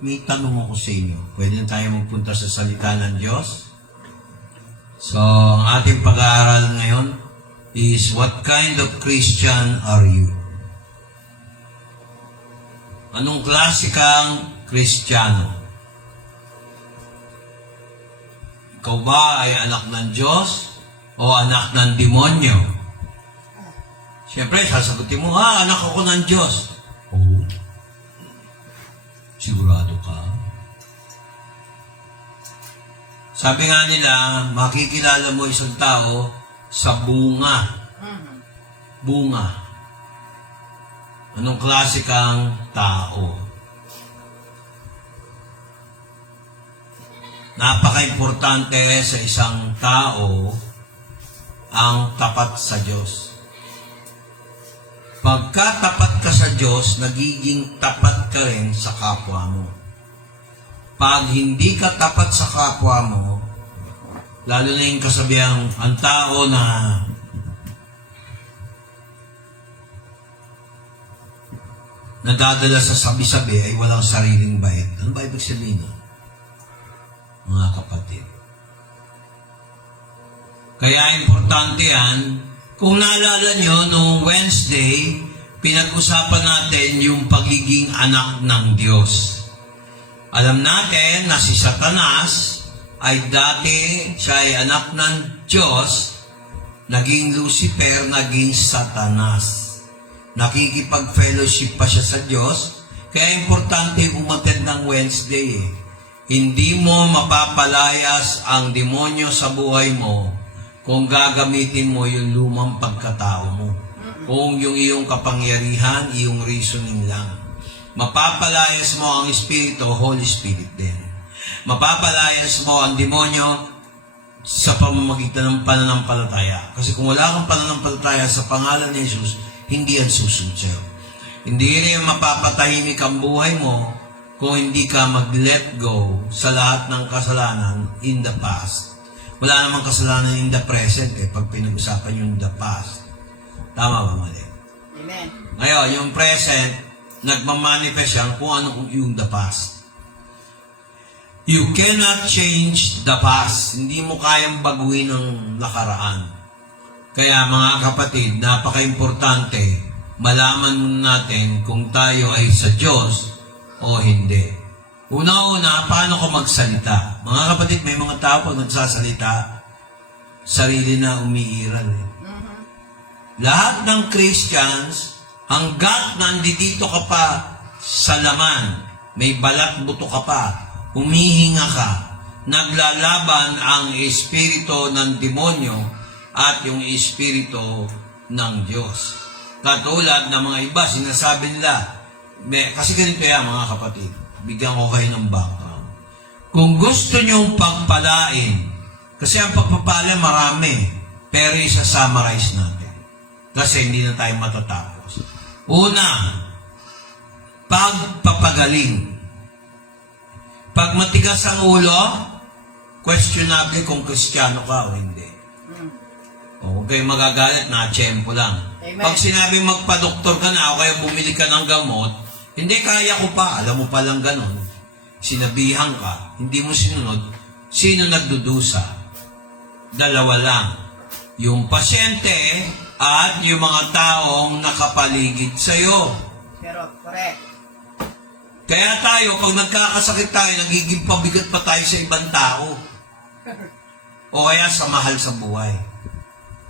may tanong ako sa inyo. Pwede na tayo magpunta sa salita ng Diyos? So, ang ating pag-aaral ngayon is, what kind of Christian are you? Anong klase kang Kristiyano? Ikaw ba ay anak ng Diyos o anak ng demonyo? Siyempre, sasagutin mo, anak ako ng Diyos. Oh, sigurado ka? Sabi nga nila, makikilala mo isang tao sa bunga. Bunga. Anong klase kang tao? Napaka-importante sa isang tao ang tapat sa Diyos. Pagka tapat ka sa Diyos, nagiging tapat ka rin sa kapwa mo. Pag hindi ka tapat sa kapwa mo, lalo na yung kasabihang ang tao na nadadala sa sabi-sabi ay walang sariling bait. Ano ba ibig sabihin? Mga kapatid. Kaya importante yan. Kung naalala nyo, noong Wednesday, pinag-usapan natin yung pagiging anak ng Diyos. Alam natin na si Satanas ay dati siya ay anak ng Diyos, naging Lucifer, naging Satanas. Nakikipag-fellowship pa siya sa Diyos, kaya importante umattend ng Wednesday. Hindi mo mapapalayas ang demonyo sa buhay mo kung gagamitin mo yung lumang pagkatao mo. Kung yung iyong kapangyarihan, iyong reasoning lang. Mapapalayas mo ang Espiritu, Holy Spirit din. Mapapalayas mo ang demonyo sa pamamagitan ng pananampalataya. Kasi kung wala kang pananampalataya sa pangalan ni Jesus, hindi yan susunod sa'yo. Hindi rin mapapatahimik ang buhay mo kung hindi ka mag-let go sa lahat ng kasalanan in the past. Wala namang kasalanan in the present pag pinag-usapan yung the past. Tama ba, mali? Amen. Ngayon, yung present, nagmamanifest yan kung ano yung the past. You cannot change the past. Hindi mo kayang baguhin ang nakaraan. Kaya mga kapatid, napaka-importante, malaman natin kung tayo ay sa Diyos o hindi. Una-una, paano ko magsalita? Mga kapatid, may mga tao pag nagsasalita, sarili na umiiral. Lahat ng Christians, hanggat nandito ka pa sa laman, may balat buto ka pa, humihinga ka, naglalaban ang espiritu ng demonyo at yung espiritu ng Diyos. Katulad ng mga iba, sinasabi nila, kasi ganito yan mga kapatid, bigyan ko kayo ng background. Kung gusto nyong pagpalain, kasi ang pagpapala marami, pero isa-summarize natin. Kasi hindi na tayo matatapos. Una, pagpapagaling. Pag matigas ang ulo, questionable kung Kristiyano ka o hindi. O huwag kayong magagalit, na-tsempo lang. Amen. Pag sinabi magpa-doktor ka na o kaya bumili ka ng gamot, hindi, kaya ko pa. Alam mo palang ganon. Sinabihan ka, hindi mo sinunod. Sino nagdudusa? Dalawa lang. Yung pasyente at yung mga taong nakapaligid sa'yo. Pero, correct. Kaya tayo, pag nagkakasakit tayo, nagiging pabigat pa tayo sa ibang tao. O kaya sa mahal sa buhay.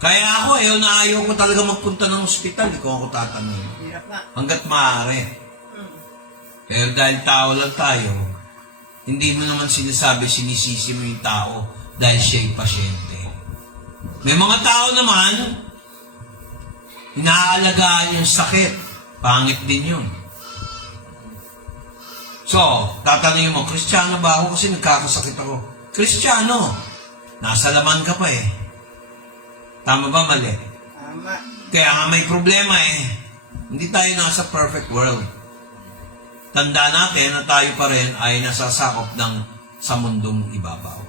Kaya ako, ayaw ko talaga magpunta ng ospital. Kung ako tatanungin. Hirap na. Hanggat maaari. Pero dahil tao lang tayo, hindi mo naman sinisisi mo yung tao dahil siya'y pasyente. May mga tao naman, inaalagaan yung sakit. Pangit din yun. So, tatanungin mo, Kristiyano ba ako kasi nagkakasakit ako? Kristiyano. Nasa laman ka pa eh. Tama ba, mali? Tama. Kaya nga may problema eh. Hindi tayo nasa perfect world. Tanda natin na tayo pa rin ay nasasakop sa mundong ibabaw.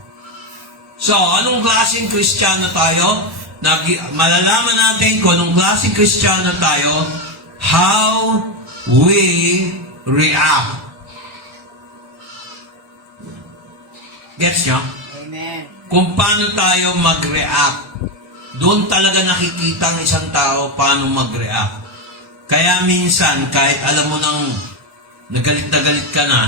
So, anong klaseng Kristiyano tayo? Malalaman natin kung anong klaseng Kristiyano tayo, how we react. Gets nyo? Amen. Kung paano tayo mag-react. Doon talaga nakikita ang isang tao paano mag-react. Kaya minsan, kahit alam mo nang nagalit na galit ka na,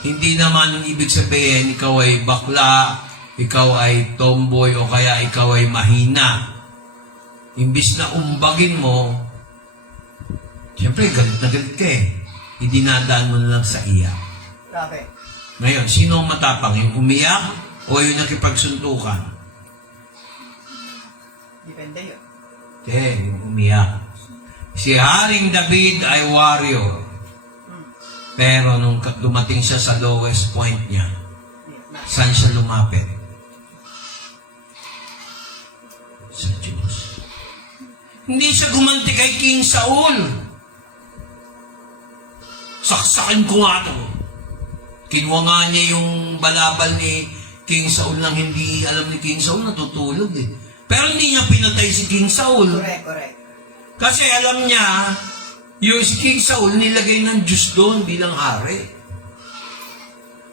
hindi naman ibig sabihin ikaw ay bakla, ikaw ay tomboy, o kaya ikaw ay mahina. Imbis na umbagin mo, siyempre galit na galit ka eh. Idinadaan mo na lang sa iyak. Grabe. Ngayon, sino ang matapang? Yung umiyak o yung nakipagsuntukan? Depende yun. Yung umiyak. Si Haring David ay warrior. Pero nung dumating siya sa lowest point niya, saan siya lumapit? Sa Diyos. Hindi siya gumanti kay King Saul. Saksakin ko nga ito. Kinuha nga niya yung balabal ni King Saul nang hindi alam ni King Saul, natutulog eh. Pero hindi niya pinatay si King Saul. Correct. Kasi alam niya, yung si King Saul nilagay ng Diyos doon bilang hari.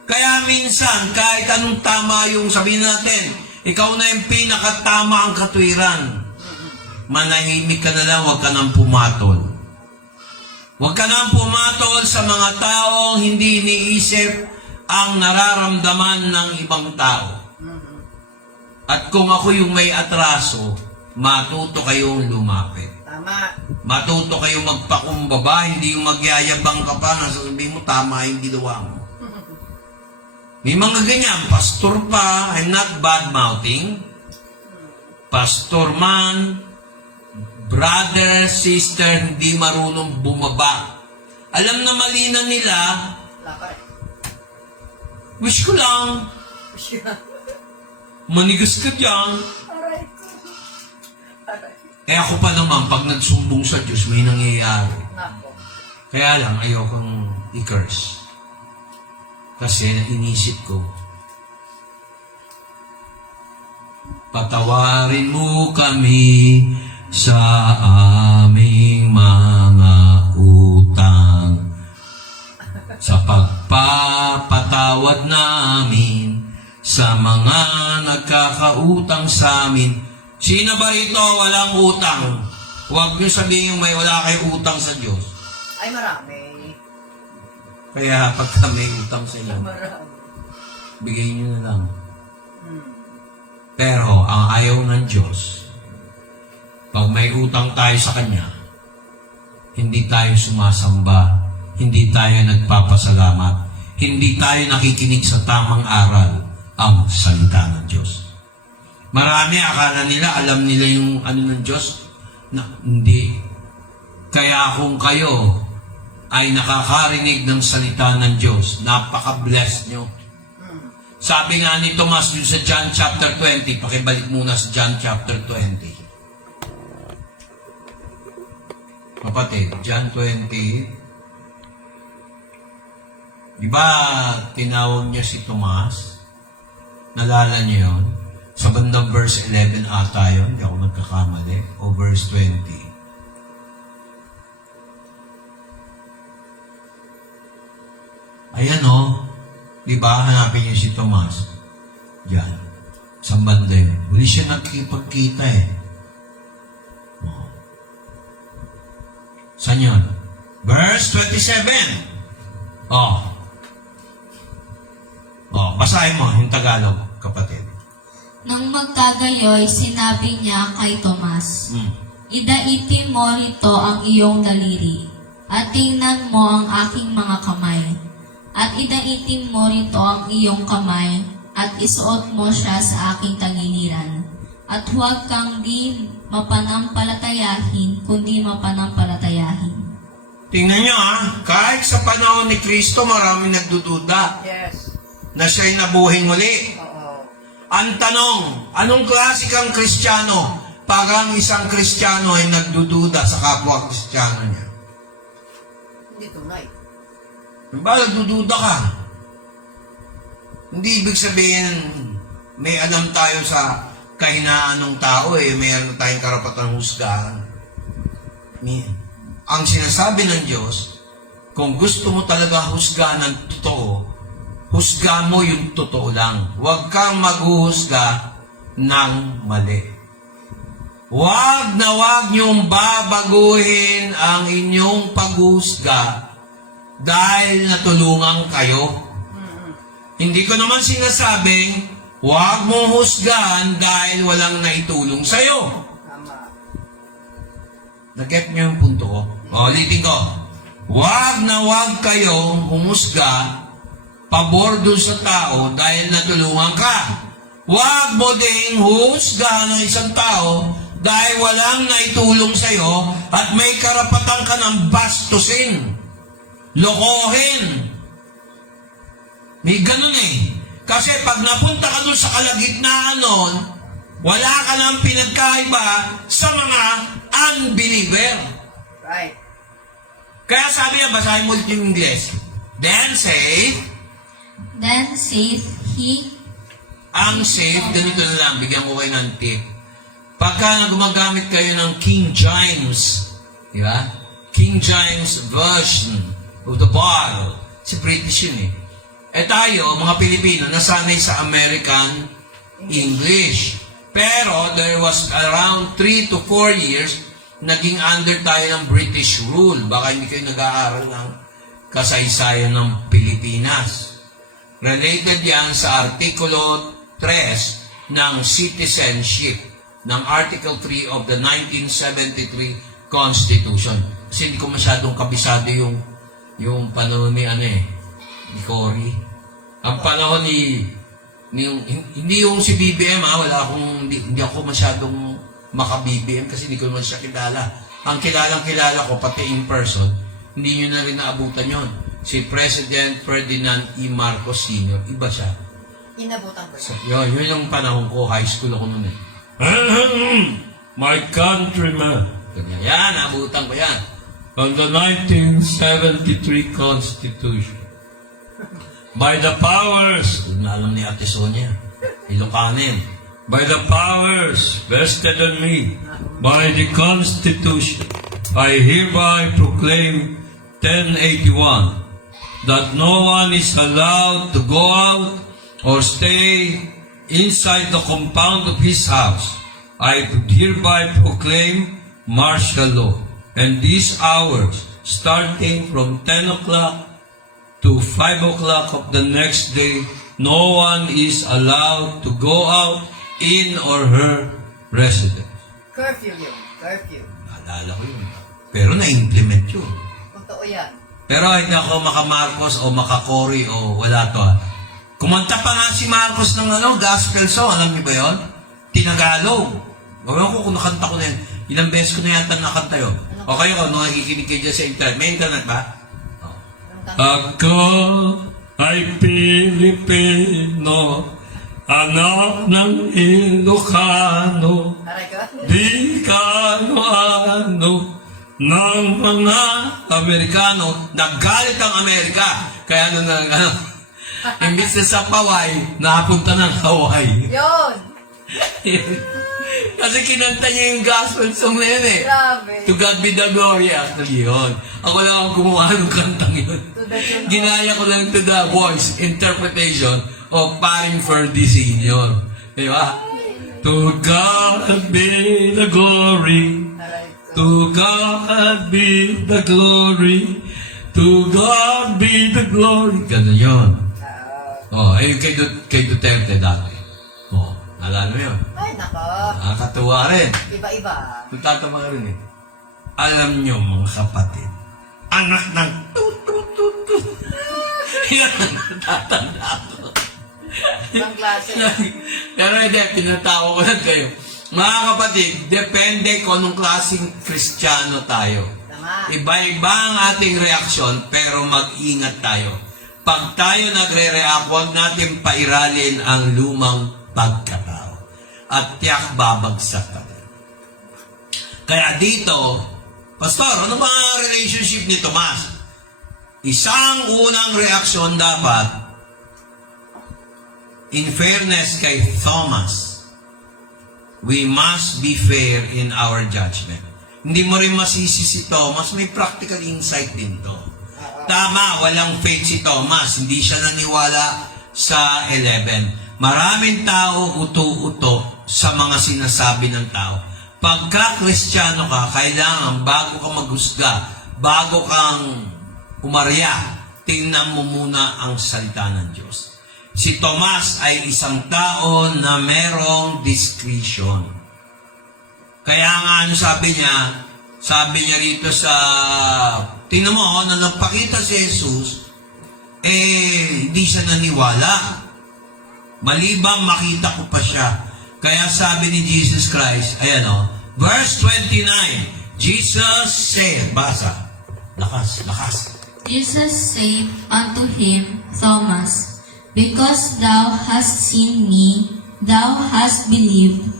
Kaya minsan, kahit anong tama yung sabihin natin, ikaw na yung pinakatama ang katwiran. Manahimik ka na lang, huwag ka nang pumatol. Huwag ka nang pumatol sa mga taong hindi iniisip ang nararamdaman ng ibang tao. At kung ako yung may atraso, matuto kayong lumapit. Tama. Matuto kayong magpakumbaba, hindi yung magyayabang ka pa, nasasabihin mo, tama yung ginawa mo. May mga ganyan, pastor pa, I'm not bad-mouthing. Pastor man, brother, sister, hindi marunong bumaba. Alam na mali na nila, Wala pa rin. wish ko lang, manigas ka dyan. Aray. Eh ako pa naman, pag nagsumbong sa Diyos, may nangyayari. Nako. Kaya lang, ayokong i-curse. Kasi inisip ko, patawarin mo kami sa aming mga utang. Sa pagpapatawad namin sa mga nagkakautang sa amin. Sino ba rito walang utang? Huwag niyo sabihin may wala kayo utang sa Diyos. Ay, marami. Kaya pagka may utang sa inyo, Marami. bigay niyo na lang. Pero ang ayaw ng Diyos, pag may utang tayo sa Kanya, hindi tayo sumasamba, hindi tayo nagpapasalamat, hindi tayo nakikinig sa tamang aral, ang salita ng Diyos. Marami akala nila, alam nila yung ano ng Diyos, na hindi. Kaya kung kayo ay nakakarinig ng salita ng Diyos, napaka-bless nyo. Sabi nga ni Tomas yun sa John chapter 20, pakibalik muna sa John chapter 20. Kapatid, John 20, di ba tinawag niya si Tomas? Nalala niyo yun? Sa bandang verse 11 ata yun, hindi ako nagkakamali, o verse 20. Ayan o, di ba hanapin niyo si Tomas? Diyan, sa banda yun. Huli siya nagkipagkita eh. Oh. Saan yun? Verse 27. Oh, basahin mo yung Tagalog, kapatid. Nang magkagayoy, sinabi niya kay Tomas, Hmm. Idaitin mo rito ang iyong daliri, at tingnan mo ang aking mga kamay. At idaitin mo rito ang iyong kamay, at isuot mo siya sa aking tagiliran. At huwag kang di mapanampalatayahin, kundi mapanampalatayahin. Tingnan niyo kahit sa panahon ni Kristo maraming nagdududa Yes. na siya'y nabuhay muli. Oo. Ang tanong, anong klase kang Kristiyano pag ang isang Kristiyano ay nagdududa sa kapwa Kristiyano niya? Hindi tunay. Diba, nagdududa ka? Hindi ibig sabihin may alam tayo sa kahinaan ng tao mayroon tayong karapatang husgahan. Ang sinasabi ng Diyos, kung gusto mo talaga husgahan ng totoo, husga mo yung totoo lang. Huwag kang maghuhusga ng mali. Huwag na huwag niyong babaguhin ang inyong paghuhusga dahil natulungan kayo. Hindi ko naman sinasabing huwag mong husgahan dahil walang naitulong sa'yo. Tama. Nag-get niyo yung punto ko? Ulitin ko. Huwag na huwag kayong humusga pabor dun sa tao dahil natulungan ka. Huwag mo ding husgahan ng isang tao dahil walang naitulong sa'yo at may karapatan ka ng bastusin, lokohin. May ganun eh. Kasi pag napunta ka dun sa kalagitnaan nun, wala ka nang pinagkaiba sa mga unbeliever. Right. Kaya sabi niya, basahin mo ulit yung English. Then saith he, ang safe, ganito na lang, bigyan ko kayo ng tip. Pagka gumagamit kayo ng King James, di ba? King James Version of the Bible. Si British yun eh. Eh tayo, mga Pilipino, nasanay sa American English. Pero there was around 3 to 4 years, naging under tayo ng British rule. Baka hindi kayo nag-aaral ng kasaysayan ng Pilipinas. Related yan sa Artikulo 3 ng Citizenship ng Article 3 of the 1973 Constitution. Kasi hindi ko masyadong kabisado yung panahon ni ni Cory. Ang panahon hindi yung si BBM wala akong, hindi ako masyadong maka-BBM kasi hindi ko naman siya kilala. Ang kilalang-kilala ko, pati in person, hindi nyo na rin naabutan yon. Si President Ferdinand E. Marcos Sr., iba siya. Inabutan ko siya. Yun yung panahon ko, high school ako noon eh. My countrymen, Ganyan. Yan, naabutan ko yan. from the 1973 Constitution, by the powers, Kung na alam ni Ate Sonia, Ilocanin. by the powers vested in me, by the Constitution, I hereby proclaim 1081 that no one is allowed to go out or stay inside the compound of his house. I hereby proclaim martial law, and these hours, starting from 10 o'clock to 5 o'clock of the next day, no one is allowed to go out in or her residence. Curfew yun. Curfew. Naalala ko yun. Pero na-implement yun. Totoo yan. Pero hindi ako maka-Marcos o maka-Cory o wala to. Kumanta pa nga si Marcos ng gospel song. Alam niyo ba yun? Tinagalog. Ewan ko kung nakanta ko na yun. Ilang beses ko na yata nakanta yun. O kayo kung nakikinig kayo dyan sa internet. May internet ba? Ako ay Pilipino, anak ng Ilocano, Aray ka? Di kano-ano ng mga Amerikano. Nagalit ang Amerika. Kaya imbis na sa Hawaii, napunta ng Hawaii. Yun! Kasi kinanta niya yung gospel song na yun eh. Grabe. To God be the glory. Actually yun. Ako lang ang gumawa ng kantang yun. To the tune of- Ginaya ko lang to the voice interpretation of Paring Ferdy Sr. Di ba? To God be the glory. Aray ko. To God be the glory. To God be the glory. Ganun yun. Ayun kay Duterte dati. Nalala mo yun. Ay, nako. Nakakatuwa rin. Iba-iba. Tutatawa ka rin eh. Alam nyo mga kapatid, anak ng tut-tut-tut-tut. Yan ang natatanda ko. Ibang klase. Pero hindi, pinatawa ko lang kayo. Mga kapatid, depende kung anong klaseng Kristiyano tayo. Tama. Iba-iba ang ating reaksyon, pero mag-ingat tayo. Pag tayo nagre-react, huwag natin pairalin ang lumang pagkatao. At tiyak babagsak ka. Kaya dito, Pastor, ano ba ang relationship ni Tomas? Isang unang reaksyon dapat, in fairness kay Thomas, we must be fair in our judgment. Hindi mo rin masisi si Thomas, may practical insight din to. Tama, walang faith si Thomas. Hindi siya naniwala sa 11. Maraming tao uto-uto sa mga sinasabi ng tao. Pagka Kristiyano ka, kailangan bago ka maghusga, bago kang umarya, tingnan mo muna ang salita ng Diyos. Si Tomas ay isang tao na merong discretion. Kaya nga ano sabi niya rito sa, tingnan mo, na nagpakita si Jesus, hindi siya naniwala. Maliban makita ko pa siya. Kaya sabi ni Jesus Christ, ayan o, verse 29, Jesus said, basa, lakas. Jesus said unto him, Thomas, because thou hast seen me, thou hast believed.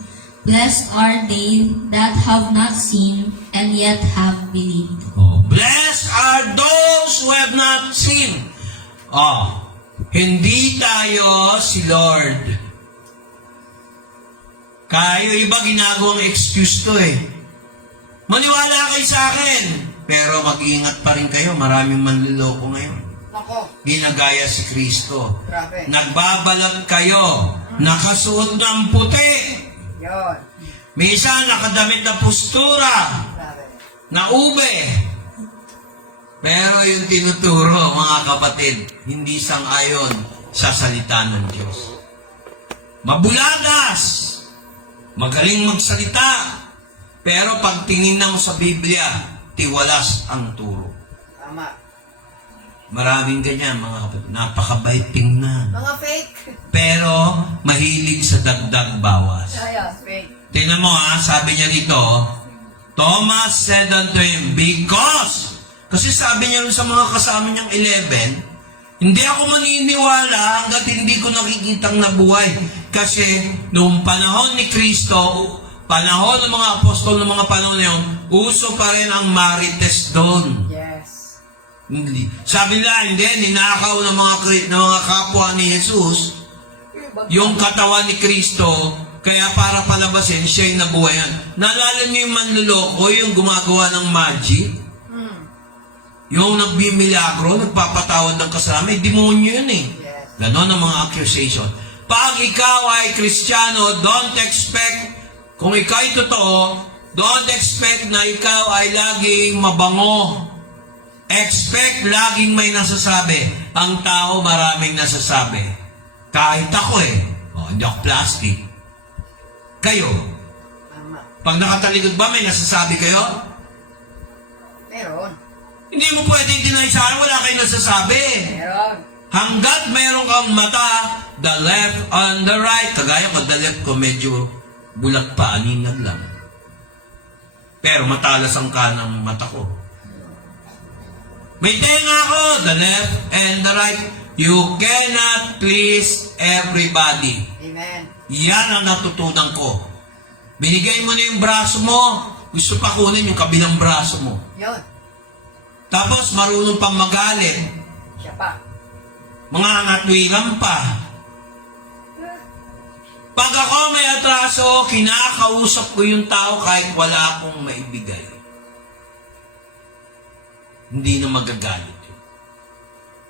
Blessed are they that have not seen and yet have believed. Blessed are those who have not seen. Hindi tayo si Lord. Kayo iba ginagawang excuse to Maniwala kayo sa akin. Pero mag-iingat pa rin kayo. Maraming manluloko ngayon. Nako, Ginagaya si Kristo. grabe. Nagbabalat kayo. Nakasuot ng puti. Yun. Minsan nakadamit na postura. Grabe. Na ube. Pero yung tinuturo, mga kapatid, hindi sang-ayon sa salita ng Diyos. Mabulagas. Magaling magsalita. Pero pag tinignan mo sa Biblia, tiwalas ang turo. Tama. Maraming ganyan, mga kapatid. Napakabait tingnan. Mga fake. Pero mahilig sa dagdag bawas. Kaya, fake. Tingnan mo sabi niya dito, Thomas said unto him, because, kasi sabi niya sa mga kasama niyang 11, hindi ako maniniwala hanggat hindi ko nakikitang nabuhay. Kasi noong panahon ni Kristo, panahon ng mga apostol ng mga panahon na yun, uso pa rin ang marites doon. Yes. Sabi nila, hindi, ninakaw ng mga kapwa ni Jesus, yung katawan ni Kristo, kaya para palabasin, siya'y nabuhayan. Naalala niyo yung manluloko, yung gumagawa ng magic? Yung nagbimilagro, nagpapatawad ng kasama, demonyo yun Yes. Ganon ang mga accusation. Pag ikaw ay Kristiyano, don't expect, kung ikaw ay totoo, don't expect na ikaw ay laging mabango. Expect laging may nasasabi. Ang tao maraming nasasabi. Kahit ako hindi ako plastic. Kayo, Tama. pag nakatalikod ba may nasasabi kayo? Meron. Hindi mo pwedeng deny sa akin, wala kayong nasasabi. Meron. Hanggat mayroon kang mata, the left and the right, kagaya ko, the left ko medyo bulat pa, aninag lang. Pero matalas ang kanang mata ko. May tenga ako, the left and the right. You cannot please everybody. Amen. Yan ang natutunan ko. Binigay mo na yung braso mo, gusto pa kunin yung kabilang braso mo. Yun. Tapos marunong pang magalit. Siya pa. Mga ngatwigan pa. Pag ako may atraso, kinakausap ko yung tao kahit wala akong maibigay. Hindi na magagalit.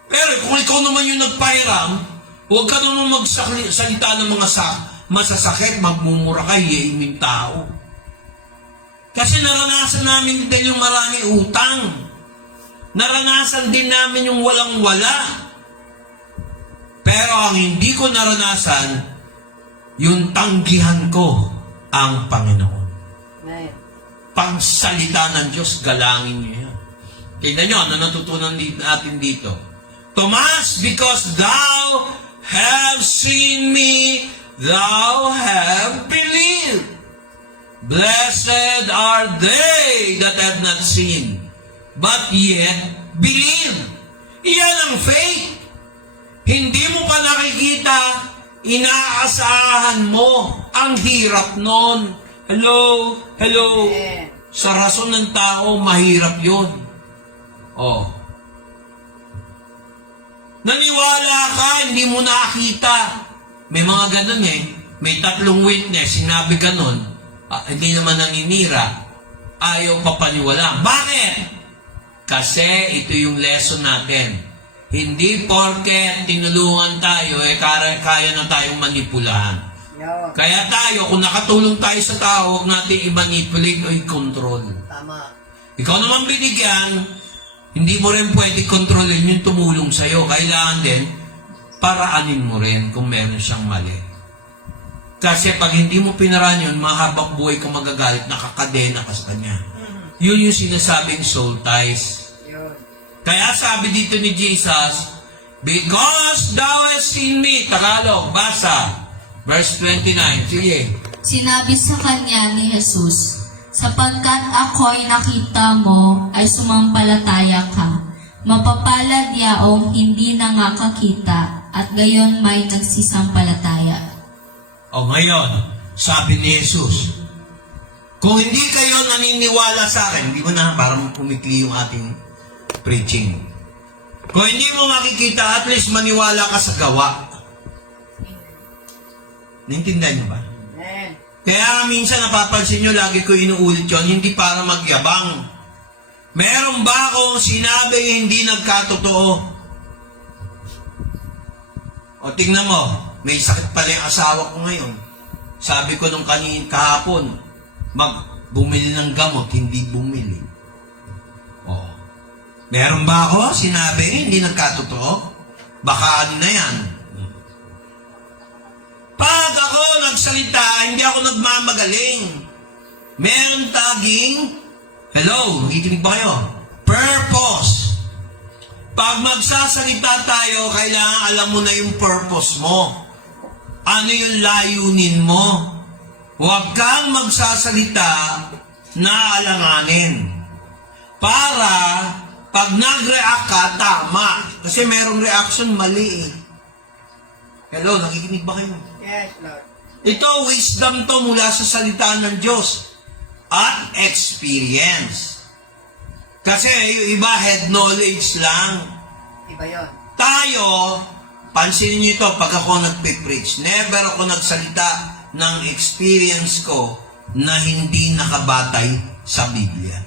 Pero kung ikaw naman yung nagpahiram, huwag ka naman magsalita ng mga masasakit, magmumura ka, hiyahingin tao. Kasi naranasan namin din yung maraming utang. Naranasan din namin yung walang-wala. Pero ang hindi ko naranasan, yung tanggihan ko ang Panginoon. Amen. Pagsalita ng Diyos, galangin niyo yan. Tignan nyo, ano natutunan natin dito? Tomas, because thou have seen me, thou have believed. Blessed are they that have not seen, but yet believe. Iyan ang faith. Hindi mo pa nakikita, inaasahan mo. Ang hirap nun. Hello? Amen. Sa rason ng tao, mahirap yun. Naniwala ka, hindi mo nakita. May mga ganun May 3 witness, sinabi ganun. Hindi naman nanginira. Ayaw pa paniwala. Bakit? Kasi ito yung lesson natin. Hindi porket tinulungan tayo, kaya na tayong manipulahan. Yun. Kaya tayo, kung nakatulong tayo sa tao, huwag natin i-manipulate o i-control. Tama. Ikaw naman binigyan, hindi mo rin pwede kontrolin yung tumulong sa'yo. Kailangan din, paraanin mo rin kung meron siyang mali. Kasi pag hindi mo pinaraan yun, mahabang buhay ka magagalit, nakakadena ka sa kanya. Yun yung sinasabing soul ties. Yun. Kaya sabi dito ni Jesus, because thou hast seen me, Tagalog, basa, verse 29, sige. Sinabi sa kanya ni Jesus, sapagkat ako'y nakita mo ay sumampalataya ka. Mapapalad yaong hindi nangakakita at gayon may nagsisampalataya. O ngayon, sabi ni Jesus, kung hindi kayo naniniwala sa akin, hindi mo na parang pumikli yung ating preaching. Kung hindi mo makikita, at least maniwala ka sa gawa. Naintindihan niyo ba? Amen. Kaya minsan napapansin nyo, lagi ko inuulit yun, hindi para magyabang. Meron ba akong sinabi hindi nagkatotoo? O tingnan mo, may sakit pala yung asawa ko ngayon. Sabi ko nung kahapon, bumili ng gamot, hindi bumili. O, meron ba ako sinabi hindi nagkatotoo? Baka ano na yan. Pag ako nagsalita, hindi ako nagmamagaling. Meron taging, hello, nakikinig ba kayo? Purpose. Pag magsasalita tayo, kailangan alam mo na yung purpose mo. Ano yung layunin mo? Huwag kang magsasalita na alanganin. Para, pag nag-react ka, tama. Kasi merong reaction mali eh. Hello, nakikinig ba kayo? Yes, Lord. Ito, wisdom to mula sa salita ng Diyos at experience. Kasi yung iba, head knowledge lang. Iba yun. Tayo, pansinin niyo ito pag ako nagpe-preach. Never ako nagsalita ng experience ko na hindi nakabatay sa Biblia.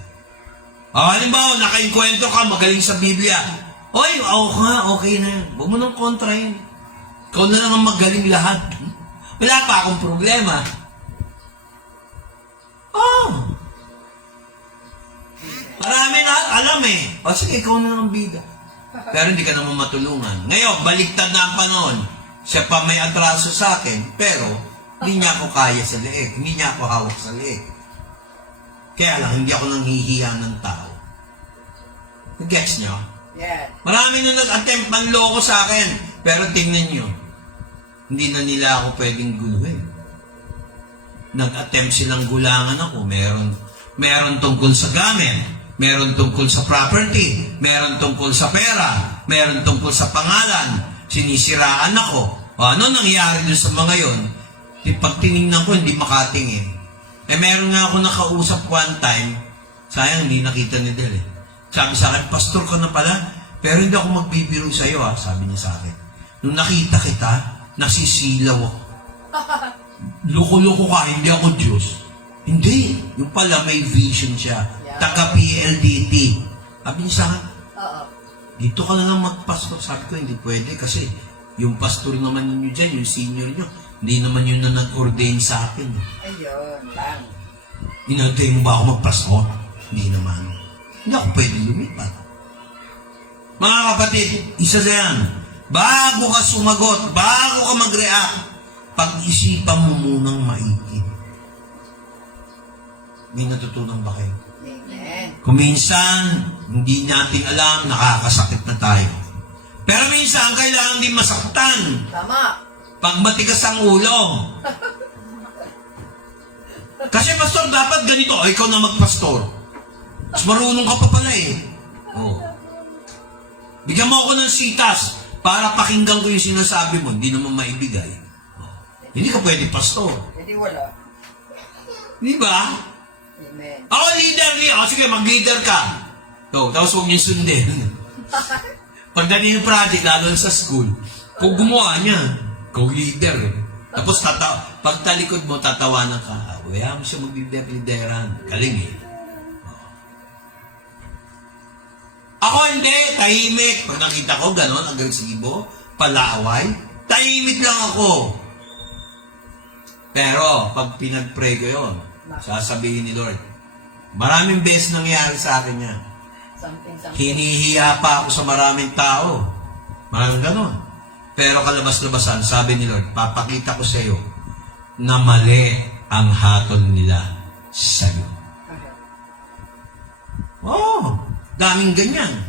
Halimbawa, nakainkwento ka, magaling sa Biblia. Oy, okay na yan. Huwag mo nang kontra yun. Ikaw na lang ang magaling lahat. Wala pa akong problema. Marami na alam eh. O sige, ikaw na lang ang bida. Pero hindi ka naman matulungan. Ngayon, baliktad na ang panahon. Siya pa may atraso sa akin, pero hindi niya ako kaya sa leeg. Hindi niya ako hawak sa leeg. Kaya lang, hindi ako nanghihiya ng tao. Gets niyo? Yes. Marami na nag-attempt manloko sa akin. Pero tingnan niyo, hindi na nila ako pwedeng guluhin. Nag-attempt silang gulangan ako. Meron tungkol sa gamit. Meron tungkol sa property. Meron tungkol sa pera. Meron tungkol sa pangalan. Sinisiraan ako. O ano nangyari dun sa mga yon? Pag tinignan ko, hindi makatingin. Meron nga ako nakausap one time. Sayang, hindi nakita ni Del eh. Sabi sa akin, pastor ka na pala, pero hindi ako magbibiro sa'yo ha, sabi niya sa akin. Nung nakita kita, nasisilaw ako. Loko-loko ka, hindi ako Diyos. Hindi. Yung pala may vision siya. Taga PLDT. Sabi niya sa akin, Oo. dito ka na lang magpastor. Sabi ko, hindi pwede kasi yung pastor naman ninyo dyan, yung senior nyo, hindi naman yun na nag-ordain sa akin. Ayun, lang. Inantay mo ba ako magpastor? Hindi naman. Hindi ako pwede lumipat. Mga kapatid, isa sa yan. Bago ka sumagot, bago ka mag-react, pag-isipan mo munang maigi. May natutunan ba kayo? Amen. Kung minsan, hindi natin alam, nakakasakit na tayo. Pero minsan, kailangan din masaktan. Tama. Pag matigas ang ulo. Kasi pastor, dapat ganito. O, ikaw na magpastor. Mas marunong ka pa pala eh. Oh. Bigyan mo ako ng sitas para pakinggan ko yung sinasabi mo. Hindi naman maibigay. Oh. Hindi ka pwede pastor. Hindi wala. Di ba? Amen. Ako leader niya. O sige, mag-leader ka. So, tapos huwag niyo sundin. Pagdating yung project, lalo sa school, kung gumawa niya, ikaw leader eh. Tapos pagtalikod mo, tatawanan ka. Kaya mo siya mag-leader-leaderan. Galing eh. Ako hindi, tahimik. Pag nakita ko ganon, agresibo, palaaway, tahimik lang ako. Pero, pag pinag-pray ko yun, sasabihin ni Lord, maraming beses nangyari sa akin yan. Something. Hinihiya pa ako sa maraming tao. Maraming ganon. Pero kalabas-labasan, sabi ni Lord, papakita ko sa iyo na mali ang hatol nila sa iyo. Oh, daming ganyan.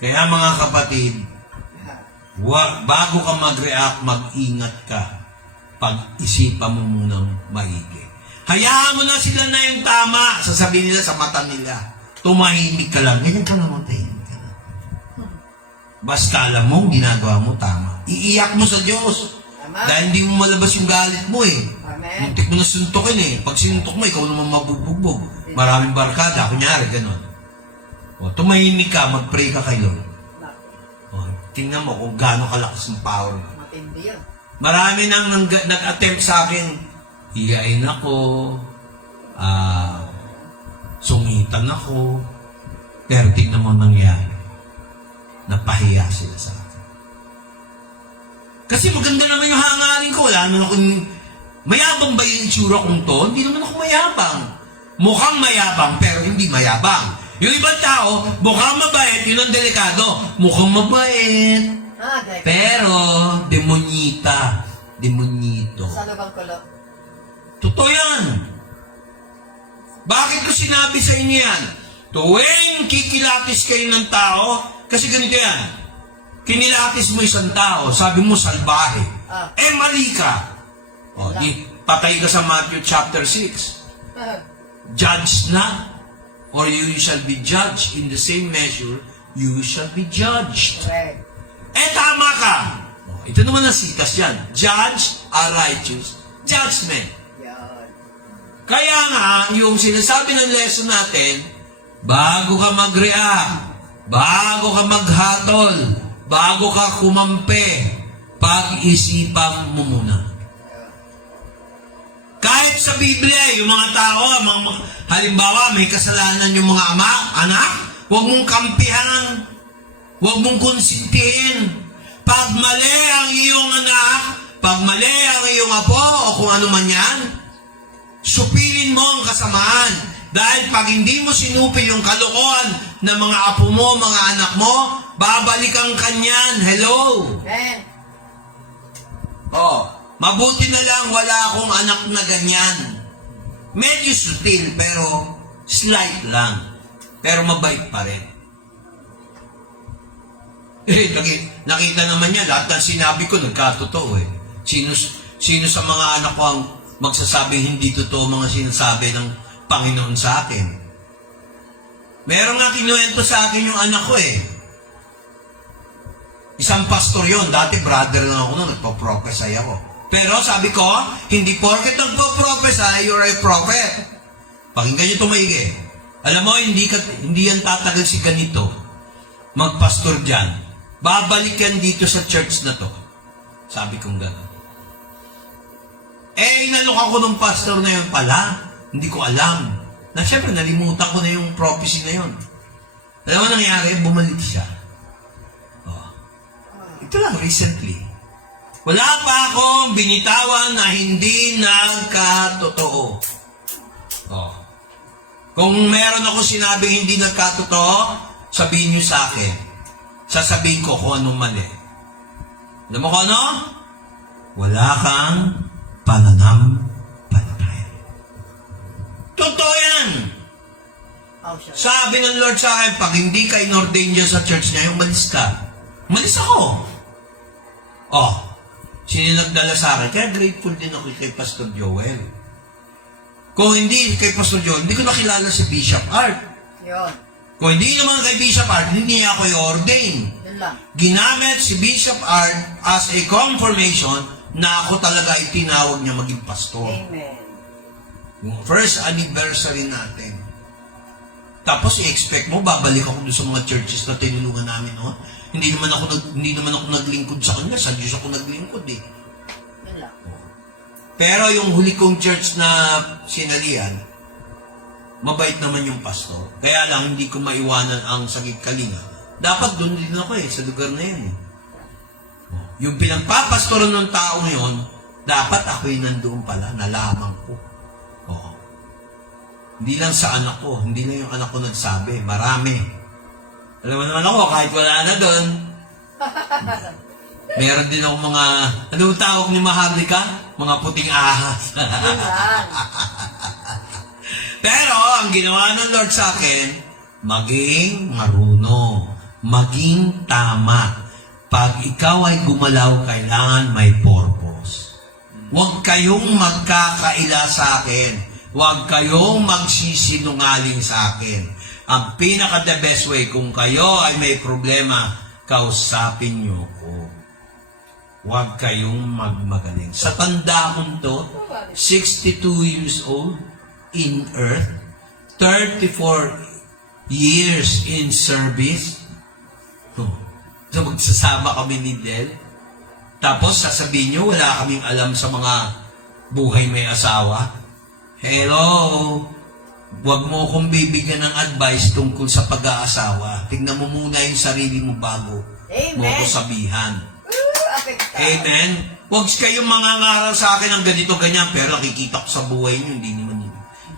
Kaya mga kapatid, bago ka mag-react, mag-ingat ka. Pag-isipan mo munang maigi. Hayaan mo na sila na yung tama. Sasabihin nila sa mata nila. Tumahimik ka lang. Ganyan ka lang, tahimik ka lang. Basta alam mo, ginagawa mo tama. Iiyak mo sa Diyos. Tama. Dahil hindi mo malabas yung galit mo eh. Amen. Muntik mo na suntukin eh. Pag sinuntok mo, ikaw naman mabubugbog. Maraming barkada, kunyari, gano'n. O, tumahimik ka, mag-pray ka kay Lord. O, tingnan mo kung gaano kalakas ang power mo. Matindi yan. Marami nang nag-attempt sa akin. Iyain ako, sungitan ako, pero tingnan mo nangyari. Napahiya sila sa akin. Kasi maganda naman yung hangarin ko. Wala naman akong, mayabang ba yung itsura kong to? Hindi naman ako mayabang. Mukhang mayabang, pero hindi mayabang. Yung ibang tao, mukhang mabait, yun ang delikado. Mukhang mabait, Direct. pero demonyita. Demonito. Sa lubang kulo. Totoo yan. Bakit ko sinabi sa inyo yan? Tuwing kikilatis kayo ng tao, kasi ganito yan. Kinilatis mo isang tao, sabi mo salbahe. Mali ka. O, di, patay ka sa Matthew chapter 6. Judge not, or you shall be judged in the same measure, you shall be judged. Correct. Tama ka. O, ito naman ang sitas yan. Judge a righteous judgment. Yan. Kaya nga, yung sinasabi ng lesson natin, bago ka mag-react, bago ka maghatol, bago ka kumampi, pag-isipan mo muna. Kahit sa Biblia, yung mga tao, halimbawa, may kasalanan yung mga anak, huwag mong kampihan, huwag mong konsintihin. Pag mali ang iyong anak, pag mali ang iyong apo, o kung ano man yan, supilin mo ang kasamaan. Dahil pag hindi mo sinupil yung kalokohan ng mga apo mo, mga anak mo, babalikan kanyan. Hello? Amen. Mabuti na lang wala akong anak na ganyan. Medyo sutil, pero slight lang. Pero mabait pa rin. Nakita naman niya, lahat ng sinabi ko, nagkatotoo eh. Sino sa mga anak ko ang magsasabing hindi totoo mga sinasabi ng Panginoon sa akin? Meron nga kinuwento sa akin yung anak ko eh. Isang pastor yon, dati brother lang ako noon, nagpo-prophesy ako. Pero sabi ko, hindi porket nagpo-prophesy, you're a prophet. Pakinggan niyo ito maigi. Alam mo, hindi yan tatagal si ganito. Magpastor dyan. Babalik yan dito sa church na to. Sabi kong gano'n. Inalok ako ng pastor na yun pala. Hindi ko alam. Siyempre, nalimutan ko na yung prophecy na yun. Alam mo nangyari? Bumalik siya. Ito lang, recently. Wala pa akong binitawan na hindi nagkatotoo. Kung meron ako sinabing hindi nagkatotoo, sabihin niyo sa akin. Sasabihin ko kung anong mali. Alam mo kung ano? Wala kang pananampalataya. Totoo yan! Sabi ng Lord sa akin, pag hindi ka in-ordain dyan sa church niya, umalis ka. Umalis ako. Sino nagdala sa akin? Kaya grateful din ako kay Pastor Joel. Kung hindi kay Pastor Joel, hindi ko nakilala si Bishop Art. Yun. Kung hindi naman kay Bishop Art, hindi niya ako i-ordain. Yun lang. Ginamit si Bishop Art as a confirmation na ako talaga itinawag niya maging pastor. Amen. Yung first anniversary natin. Tapos i-expect mo, babalik ako doon sa mga churches na tinulungan namin, no? Hindi naman ako naglingkod sa kanila, sa Diyos ako naglingkod eh. Yun lang. Pero yung huli kong church na sinalian, Mabait naman yung pastor. Kaya lang, hindi ko maiwanan ang sakit kalinga. Dapat doon din ako sa lugar na yun Yung pinagpapastoran ng taong yun, dapat ako'y nandoon pala, nalaman ko. Oo. Hindi lang sa anak ko, hindi lang yung anak ko nagsabi, marami. Alam mo naman ako, kahit wala na doon, meron din ako mga, ano tawag ni Maharlika? Mga puting ahas. Yun lang. Pero, ang ginawa ng Lord sa akin, maging marunong, maging tama. Pag ikaw ay gumalaw, kailangan may purpose. Huwag kayong magkakaila sa akin. Huwag kayong magsisinungaling sa akin. Ang pinaka-the best way, kung kayo ay may problema, kausapin niyo ko. Huwag kayong magmagaling. Sa tanda kong to, 62 years old, in earth, 34 years in service. So magsasama kami ni Del. Tapos sasabihin nyo, wala kaming alam sa mga buhay may asawa. Hello, huwag mo akong bibigyan ng advice tungkol sa pag-aasawa. Tingnan mo muna yung sarili mo bago mo ko sabihan. Amen. Huwag kayong mangangaral sa akin ng ganito, ganyan, pero nakikita ko sa buhay nyo, hindi naman yun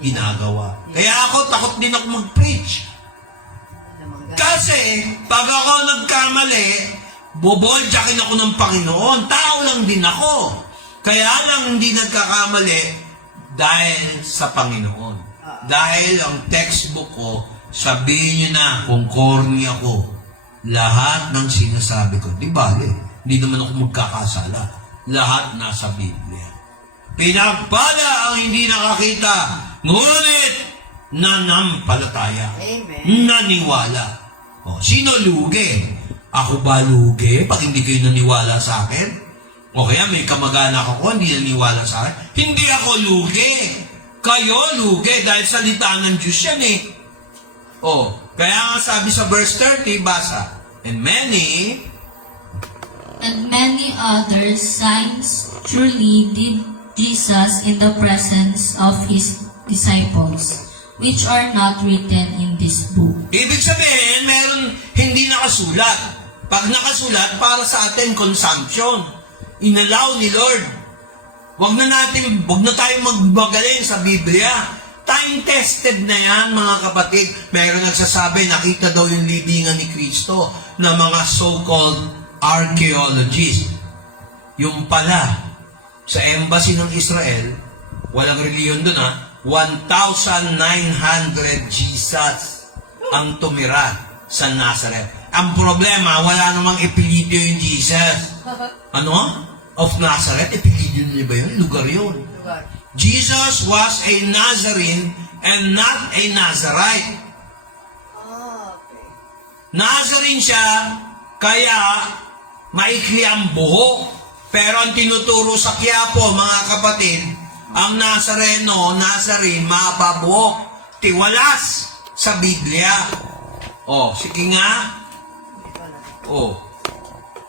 ginagawa. Kaya ako, takot din ako mag-preach. Kasi, pag ako nagkamali, boboljakin ako ng Panginoon. Tao lang din ako. Kaya lang hindi nagkakamali dahil sa Panginoon. Dahil ang textbook ko, sabihin nyo na kung corny ako. Lahat ng sinasabi ko, di bale, hindi naman ako magkakasala. Lahat nasa Biblia. Pinagpala ang hindi nakakita, ngunit nanampalataya. Amen. Naniwala. Sino lugi? Ako ba lugi pag hindi kayo naniwala sa akin? O kaya may kamag-anak ako, hindi naniwala sa akin? Hindi ako lugi. Kayo lugi dahil salita ng Diyos yan kaya nga sabi sa verse 30, basa, And many other signs truly did Jesus in the presence of his disciples, which are not written in this book. Ibig sabihin, meron hindi nakasulat. Pag nakasulat, para sa atin, consumption. Inalaw ni Lord. Huwag na tayo magmagaling sa Biblia. Time-tested na yan, mga kapatid. Meron nagsasabi, nakita daw yung libingan ni Kristo na mga so-called archaeologists. Yung pala, sa embassy ng Israel, walang reliyon doon 1,900 Jesus ang tumira sa Nazareth. Ang problema, wala namang epilidyo yung Jesus. Of Nazareth, epilidyo niya ba yun? Lugar yun. Jesus was a Nazarene and not a Nazarite. Okay. Nazarene siya, kaya maikli ang buhok. Pero ang tinuturo sa Quiapo, mga kapatid, ang Nazarene, mapabuhok, tiwalas sa Biblia. Sige nga.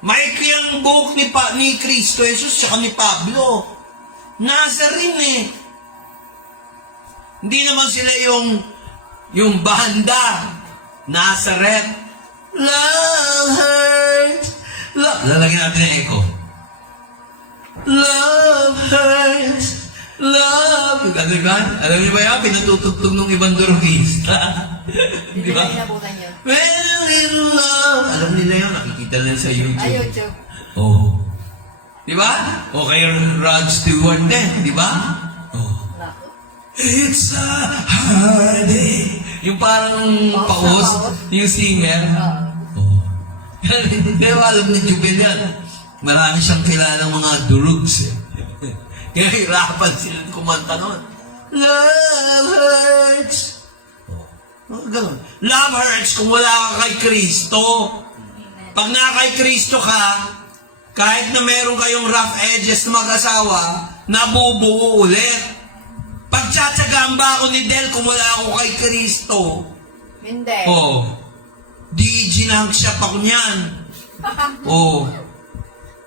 Maikli ang buhok ni Kristo Jesus at ni Pablo. Nazarene Hindi naman sila yung banda. Nazareth. Love hurts. Lalagyan natin ang echo. Love hurts. Love. Alam niyo ba yan? Pinatutugtog ng ibang durugista. Di ba? Inabutan yun. Well in love. Alam nila yun. Nakikita nila sa YouTube. Ay, YouTube. Oh. Di ba? O kay Rod Stewart din. Di ba? Oh. Naku. It's a hard day. Yung parang paus, yung singer. Oh. Pero alam ni Jubel yan. Marami siyang kilalang mga durugs. Kaya hirapan silang kumanta nun. Love hurts. Ganun. Love hurts kung wala ka kay Kristo. Pag na kay Kristo ka, kahit na meron kayong rough edges na mag-asawa, nabubuo ulit. Pagtsatsagaan ba ako ni Del kung wala ako kay Kristo? Hindi. Di ginangship ako niyan.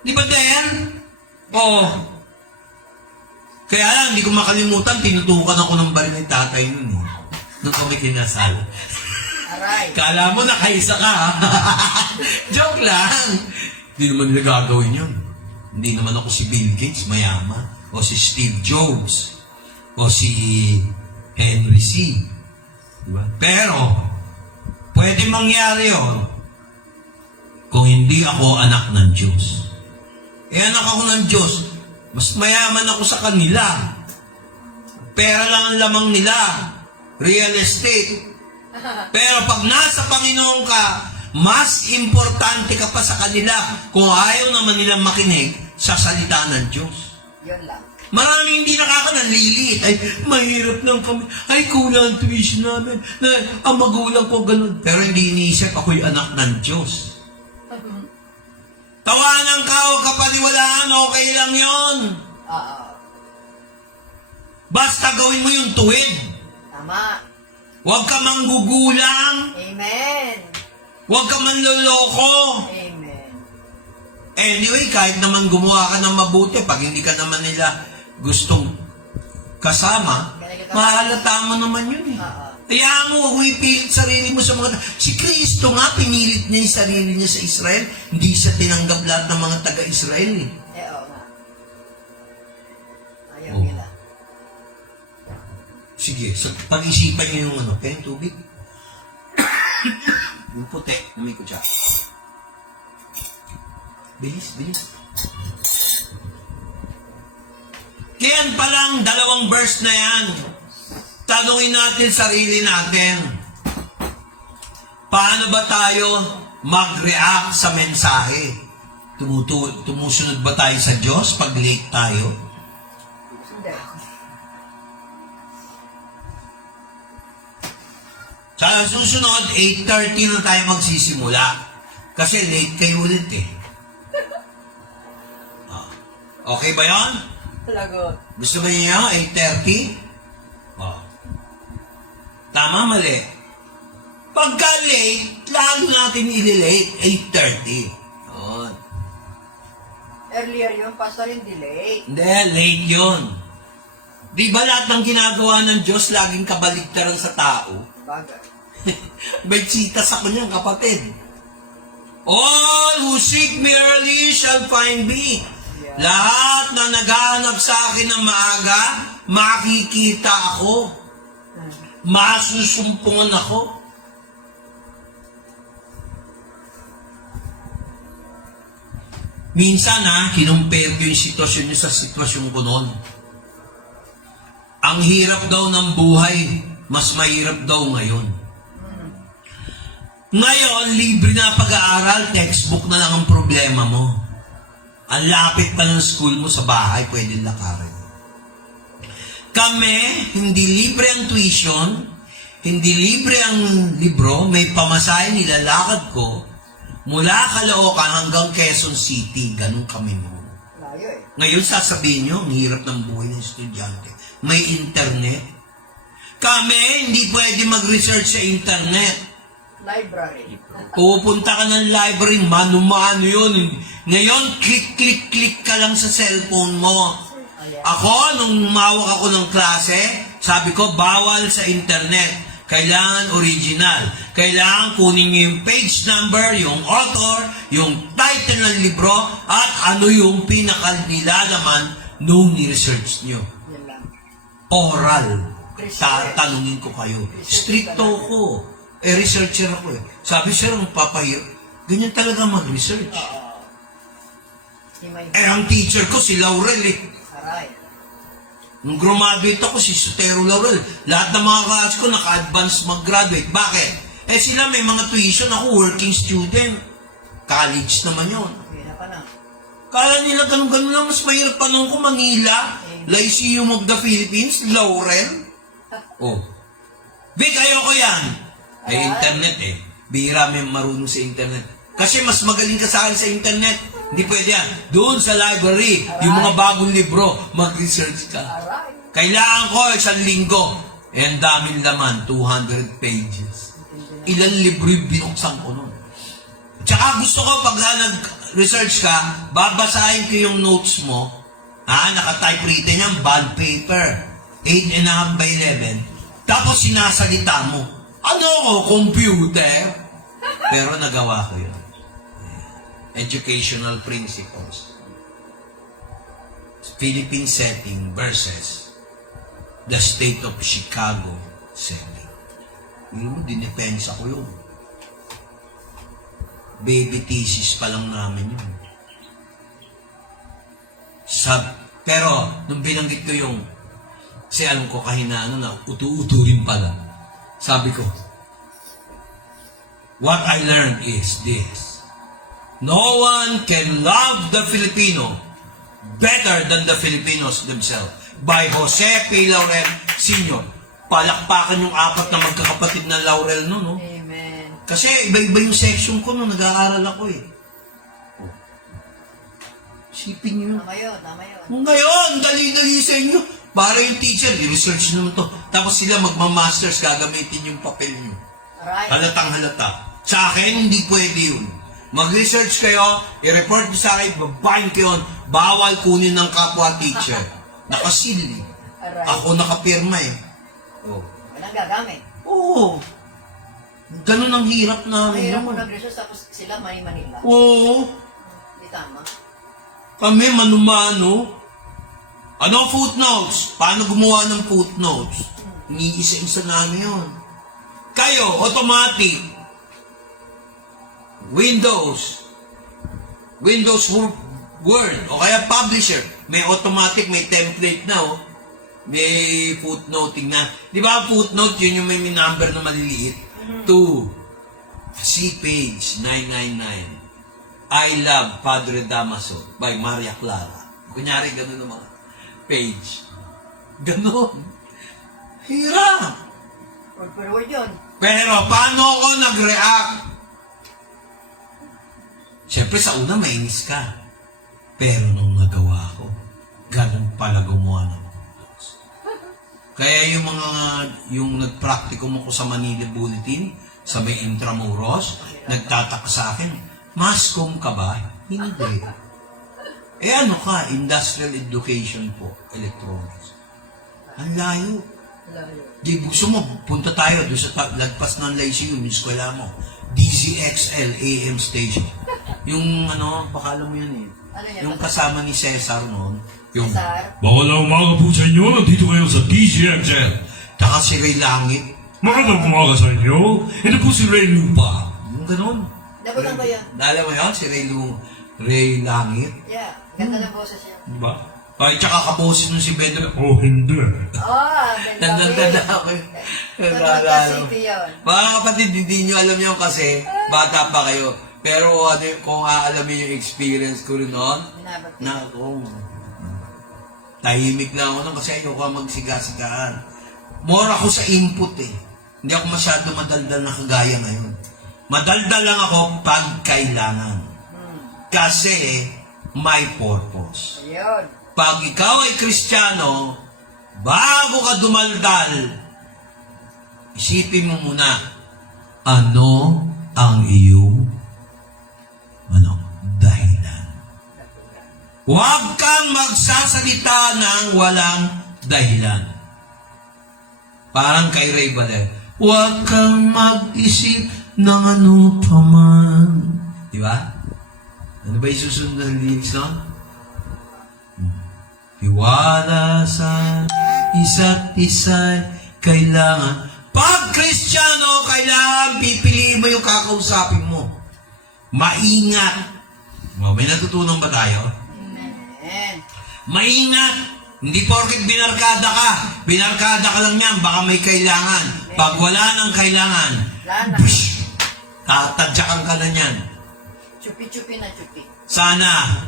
Di ba, Del? Kaya lang, hindi ko makalimutan, tinutukan ako ng baril ni tatay nun. Nung kami kinasal. Aray. Kala mo nakaisa ka, ha? Joke lang. Hindi naman nila gagawin yun. Hindi naman ako si Bill Gates, mayaman. O si Steve Jobs. O si Henry C. Diba? Pero, pwede mangyari yun kung hindi ako anak ng Diyos. Anak ako ng Diyos, mas mayaman ako sa kanila. Pera lang ang lamang nila. Real estate. Pero pag nasa Panginoon ka, mas importante ka pa sa kanila kung ayaw naman nilang makinig sa salita ng Diyos. Yun lang. Maraming hindi nakakanaliliit. Ay, mahirap lang kami. Ay, kulang ang tuition namin. Ang magulang ko ganun. Pero hindi iniisip ako'y anak ng Diyos. Tawanan ka o kapaniwalaan, okay lang yon. Oo. Basta gawin mo yung tuwid. Tama. Huwag ka manggugulang. Amen. Huwag ka manloloko. Amen. Anyway, kahit naman gumawa ka ng mabuti, pag hindi ka naman nila gustong kasama, mahalata mo naman yun eh. Oo. Kaya mo, huwag ipilit sarili mo sa mga... Si Kristo nga, pinilit niya yung sarili niya sa Israel. Hindi siya tinanggap lahat ng mga taga-Israel eh. Oo nga. Ayaw Oh. nila. Sige, so, pag-isipan niyo yung ano, kaya yung tubig. Yung puti, na may kutsa. Bilis, bilis. Kaya palang dalawang verse na yan. Tanungin natin sarili natin. Paano ba tayo mag-react sa mensahe? Tumusunod ba tayo sa Diyos pag late tayo? Hindi. Sa susunod, 8:30 na tayo magsisimula. Kasi late kayo ulit eh. Ah, okay ba yan? Lagot. Gusto ba niyo 8:30? Oh. Tama, mali. Pagka late, lalo natin ililate, 8:30. Yun. Earlier yung pastor yung delay. Hindi, late yun. Di ba lahat ng ginagawa ng Diyos laging kabaligtaran sa tao? Bagay. May chitas ako niyan, kapatid. All who seek me early shall find me. Yeah. Lahat na naghahanap sa akin ng maaga, makikita ako. Masusumpungan ako. Minsan kinumpare ko yung sitwasyon niyo sa sitwasyon ko noon. Ang hirap daw ng buhay, mas mahirap daw ngayon. Ngayon, libre na pag-aaral, textbook na lang ang problema mo. Ang lapit pa ng school mo sa bahay, pwede lakarin. Kami, hindi libre ang tuition, hindi libre ang libro, may pamasahe nilalakad ko, mula Caloocan hanggang Quezon City, ganun kami mo. Layo eh. Ngayon, sasabihin nyo, ang hirap ng buhay ng estudyante. May internet. Kami, hindi pwede mag-research sa internet. Library. Pupunta ka ng library, mano-mano yun. Ngayon, click ka lang sa cellphone mo. Ayan. Ako, nung mawak ako ng klase, sabi ko, bawal sa internet. Kailangan original. Kailangan kunin niyo yung page number, yung author, yung title ng libro, at ano yung pinaka-nilalaman nung ni-research niyo. Yan lang. Oral. Research. Tatanungin ko kayo. Research Stricto talaga. ko. Researcher ako eh. Sabi, sir, ang papahirap. Ganyan talaga mag-research. Oo. Himay. Ang teacher ko, si Laurel eh. Aray. Nung graduate ako, si Sotero Laurel. Lahat ng mga klase ko naka-advance mag-graduate. Bakit? Sila may mga tuition, ako working student. College naman yun. Pina pa na. Kala nila ganun-ganun lang, mas mahirap pa nung ko, Manila, Lyceum of the Philippines, Laurel. Oh. Vic, ayoko yan. May internet eh. Bihira may marunong sa internet. Kasi mas magaling ka sa akin sa internet. Hindi pwede yan. Doon sa library, yung mga bagong libro, mag-research ka. Aray. Kailangan ko 1 linggo. Ang daming laman, 200 pages. Ilan libro yung binuksan ko nun. Tsaka gusto ko pag nag-research ka, babasahin ko yung notes mo. Naka-typewritten yan, bond paper. 8.5 by 11. Tapos sinasalita mo. Ano ko, computer? Pero nagawa ko yun. Educational principles. Philippine setting versus the state of Chicago setting. Yun mo, dinepensa ko yun. Baby thesis pa lang namin yun. Pero, nung binanggit ko yung kasi alam ko kahinaan na utu-utu rin pala. Sabi ko, what I learned is this. No one can love the Filipino better than the Filipinos themselves. By Jose P. Laurel Sr. Palakpakan yung apat na magkakapatid na Laurel no, no? Amen. Kasi iba-iba yung section ko nung nag-aaral ako eh. Sipin nyo. Tama yun, tama yun. Ngayon, dali-dali sa inyo. Para yung teacher, i-research naman to. Tapos sila magmamasters, gagamitin yung papel nyo. Aray. Halatang halata. Sa akin, hindi pwede yun. Mag-research kayo, i-report nyo sa akin, babayin ko yun, bawal kunin ng kapwa teacher. Nakasil eh. Aray. Ako nakapirma eh. Oh. Walang gagamit. Oo. Ganun ang hirap namin. Mahirap mo yun. nag-research tapos sila may Manila. Oo. Hindi tama. Kami manumano. Ano footnotes? Paano gumawa ng footnotes? Iniisa-isa namin yun. Kayo, automatic. Windows Word, o kaya publisher. May automatic, may template na, oh. May footnoting na. Di ba footnote, yun yung may number na maliliit? 2. See page 999. I Love Padre Damaso by Maria Clara. Kunyari, ganun ang mga page. Ganun. Hirap. Word per word yun. Pero, paano ako nag-react? Siyempre, sa una, mainis ka. Pero nung nagawa ko, ganun pala gumawa ng footnotes. Kaya yung nag-practicum ako sa Manila Bulletin, sa may Intramuros, nagtataka sa akin, Mascom ka ba? Hindi. Eh ano ka? Industrial education po. Electronics. Ang layo. Di gusto mo, punta tayo doon sa lagpas ng Lyceum, yung eskwela mo. DZXL AM station. Yung ano, pakala mo yan eh. Ano yan? Yung kasama ni Cesar noon. Yung, Cesar? Magandang umaga po sa inyo. Nandito kayo sa DGXL. Taka si Ray Langit. Magandang umaga sa inyo. Ito po si Ray Lupa. Yung ganun. Dapat ba yan? Naalala mo yun? Si Ray Langit. Yeah. Ganda ng boses niya. Diba? Ay, tsaka kabosin nun si Bedro. Oh, hindi. Tanda ako eh. Naalala mo. City yun. Mga kapatid, hindi nyo alam yun kasi bata pa kayo. Pero ano, kung aalamin yung experience ko rin noon, Binabat yun. na ako, tahimik lang ako noon kasi ayoko magsiga-sigaan. More ako sa input eh. Hindi ako masyado madaldal na kagaya ngayon. Madaldal lang ako pag kailangan. Kasi may purpose. Ayun. Pag ikaw ay Kristiyano, bago ka dumaldal, isipin mo muna, ano ang iyong dahilan. Huwag kang magsasalita ng walang dahilan. Parang kay Ray Valer, huwag kang mag-isip ng ano pa man. Di ba? Ano ba yung susunod na lyrics nun? Tiwala sa isa't isa kailangan. Pag Kristiyano, kailangan pipiliin mo yung kakausapin mo. Maingat. May natutunan ba tayo? Amen. Maingat. Hindi porket binarkada ka lang yan, baka may kailangan. Pag wala nang kailangan, Wala na. bush, tatadyakan ka na yan. Chupi-chupi na chupi. Sana,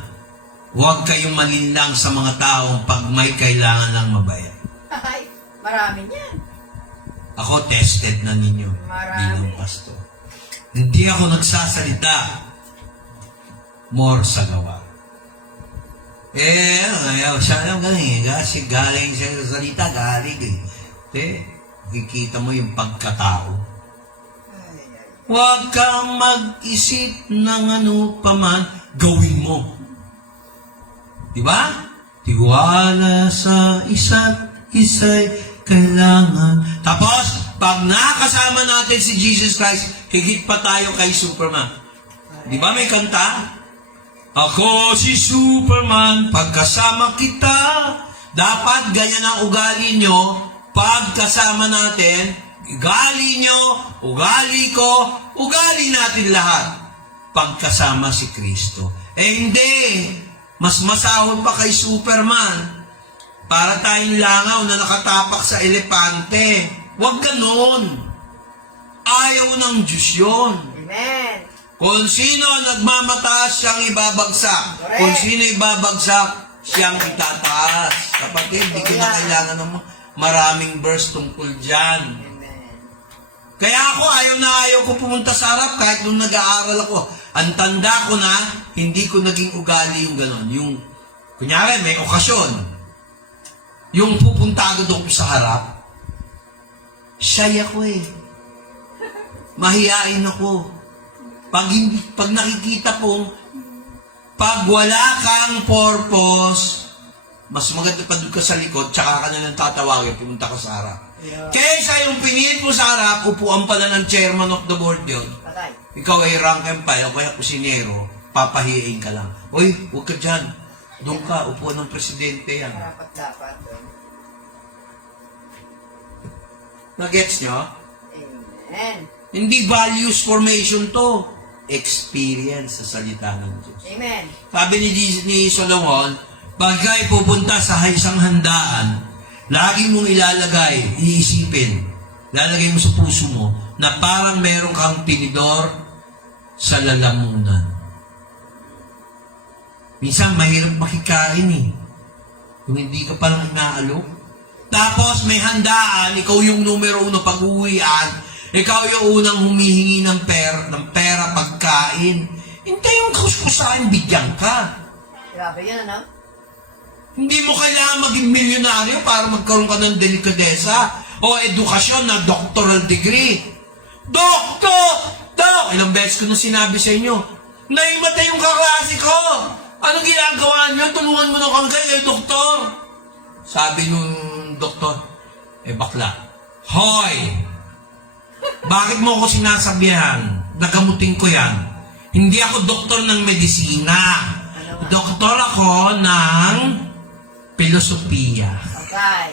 huwag kayong malinlang sa mga taong pag may kailangan ng mabayad. Ay, marami niyan. Ako, tested na ninyo bilang pastor. Hindi ako nagsasalita. More sa gawa. Siya lang galing. Kasi galing siya sa salita, galing eh. Kikita mo yung pagkatao. Huwag kang mag-isip ng ano paman, gawin mo. Diba? Tiwala sa isa't isa'y kailangan. Tapos, pag nakasama natin si Jesus Christ, higit pa tayo kay Superman. Di ba may kanta? Ako si Superman, pagkasama kita. Dapat ganyan ang ugali nyo. Pagkasama natin, ugali nyo, ugali ko, ugali natin lahat. Pagkasama si Kristo. Hindi. Mas masahol pa kay Superman. Para tayong langaw na nakatapak sa elepante. Huwag ganon. Ayaw ng Diyos yun. Amen. Kung sino nagmamataas, siyang ibabagsak. Correct. Kung sino ibabagsak, siyang itataas. Kapatid, di ko na kailangan ng maraming verse tungkol dyan. Amen. Kaya ako, ayaw ko pumunta sa harap kahit nung nag-aaral ako. Ang tanda ko na, hindi ko naging ugali yung gano'n. Yung, kunyari, may okasyon. Yung pupunta agad ako sa harap, shy ako eh. Mahiyain ako. Pag nakikita kong, pag wala kang purpose, mas maganda pa doon ka sa likod, tsaka ka na lang tatawagin, pumunta ka sa harap. Yeah. Kaysa yung pinili mo sa harap, upuan pala ng chairman of the board yun. Patay. Ikaw ay rank and file, o kaya kusinero, papahiyain ka lang. Uy, huwag ka dyan. Doon ka, upuan ng presidente yan. Dapat dapat. Nagets nyo? Amen. Hindi values formation to. Experience sa salita ng Diyos. Amen. Sabi ni Solomon, pagka pupunta sa isang handaan, lagi mong iisipin, lalagay mo sa puso mo, na parang meron kang tinidor sa lalamunan. Minsan, mahirap makikain eh. Kung hindi ka palang inaalok. Tapos, may handaan, ikaw yung numero 1 pag-uwian, ikaw yung unang humihingi ng pera pagkain. Hindi yung kuskusain, bigyan ka. Grabe yan, ano? Hindi mo kailangan maging milyonaryo para magkaroon ka ng delikadesa o edukasyon na doctoral degree. Doktor! Dok! Ilang beses ko na sinabi sa inyo, naimatay yung kaklase ko! Anong ginagawa niyo? Tulungan mo na kang kayo, doktor! Sabi nung doktor, bakla, hoy! Bakit mo ako sinasabihan? Nagamutin ko yan. Hindi ako doktor ng medisina. Doktor ako ng filosofiya. Okay.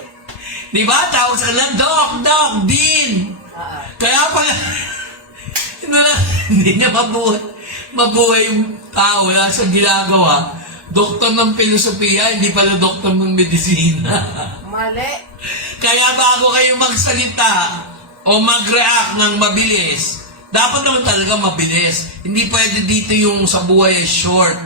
Di ba? Tawag sa kanila, Doc, Dean. Kaya pala, hindi na mabuhay yung tao na sa ginagawa. Doktor ng filosofiya, hindi pala doktor ng medisina. Mali. Kaya bago kayo magsalita o mag-react ng mabilis, dapat naman talaga mabilis. Hindi pwede dito yung sa buhay ay short,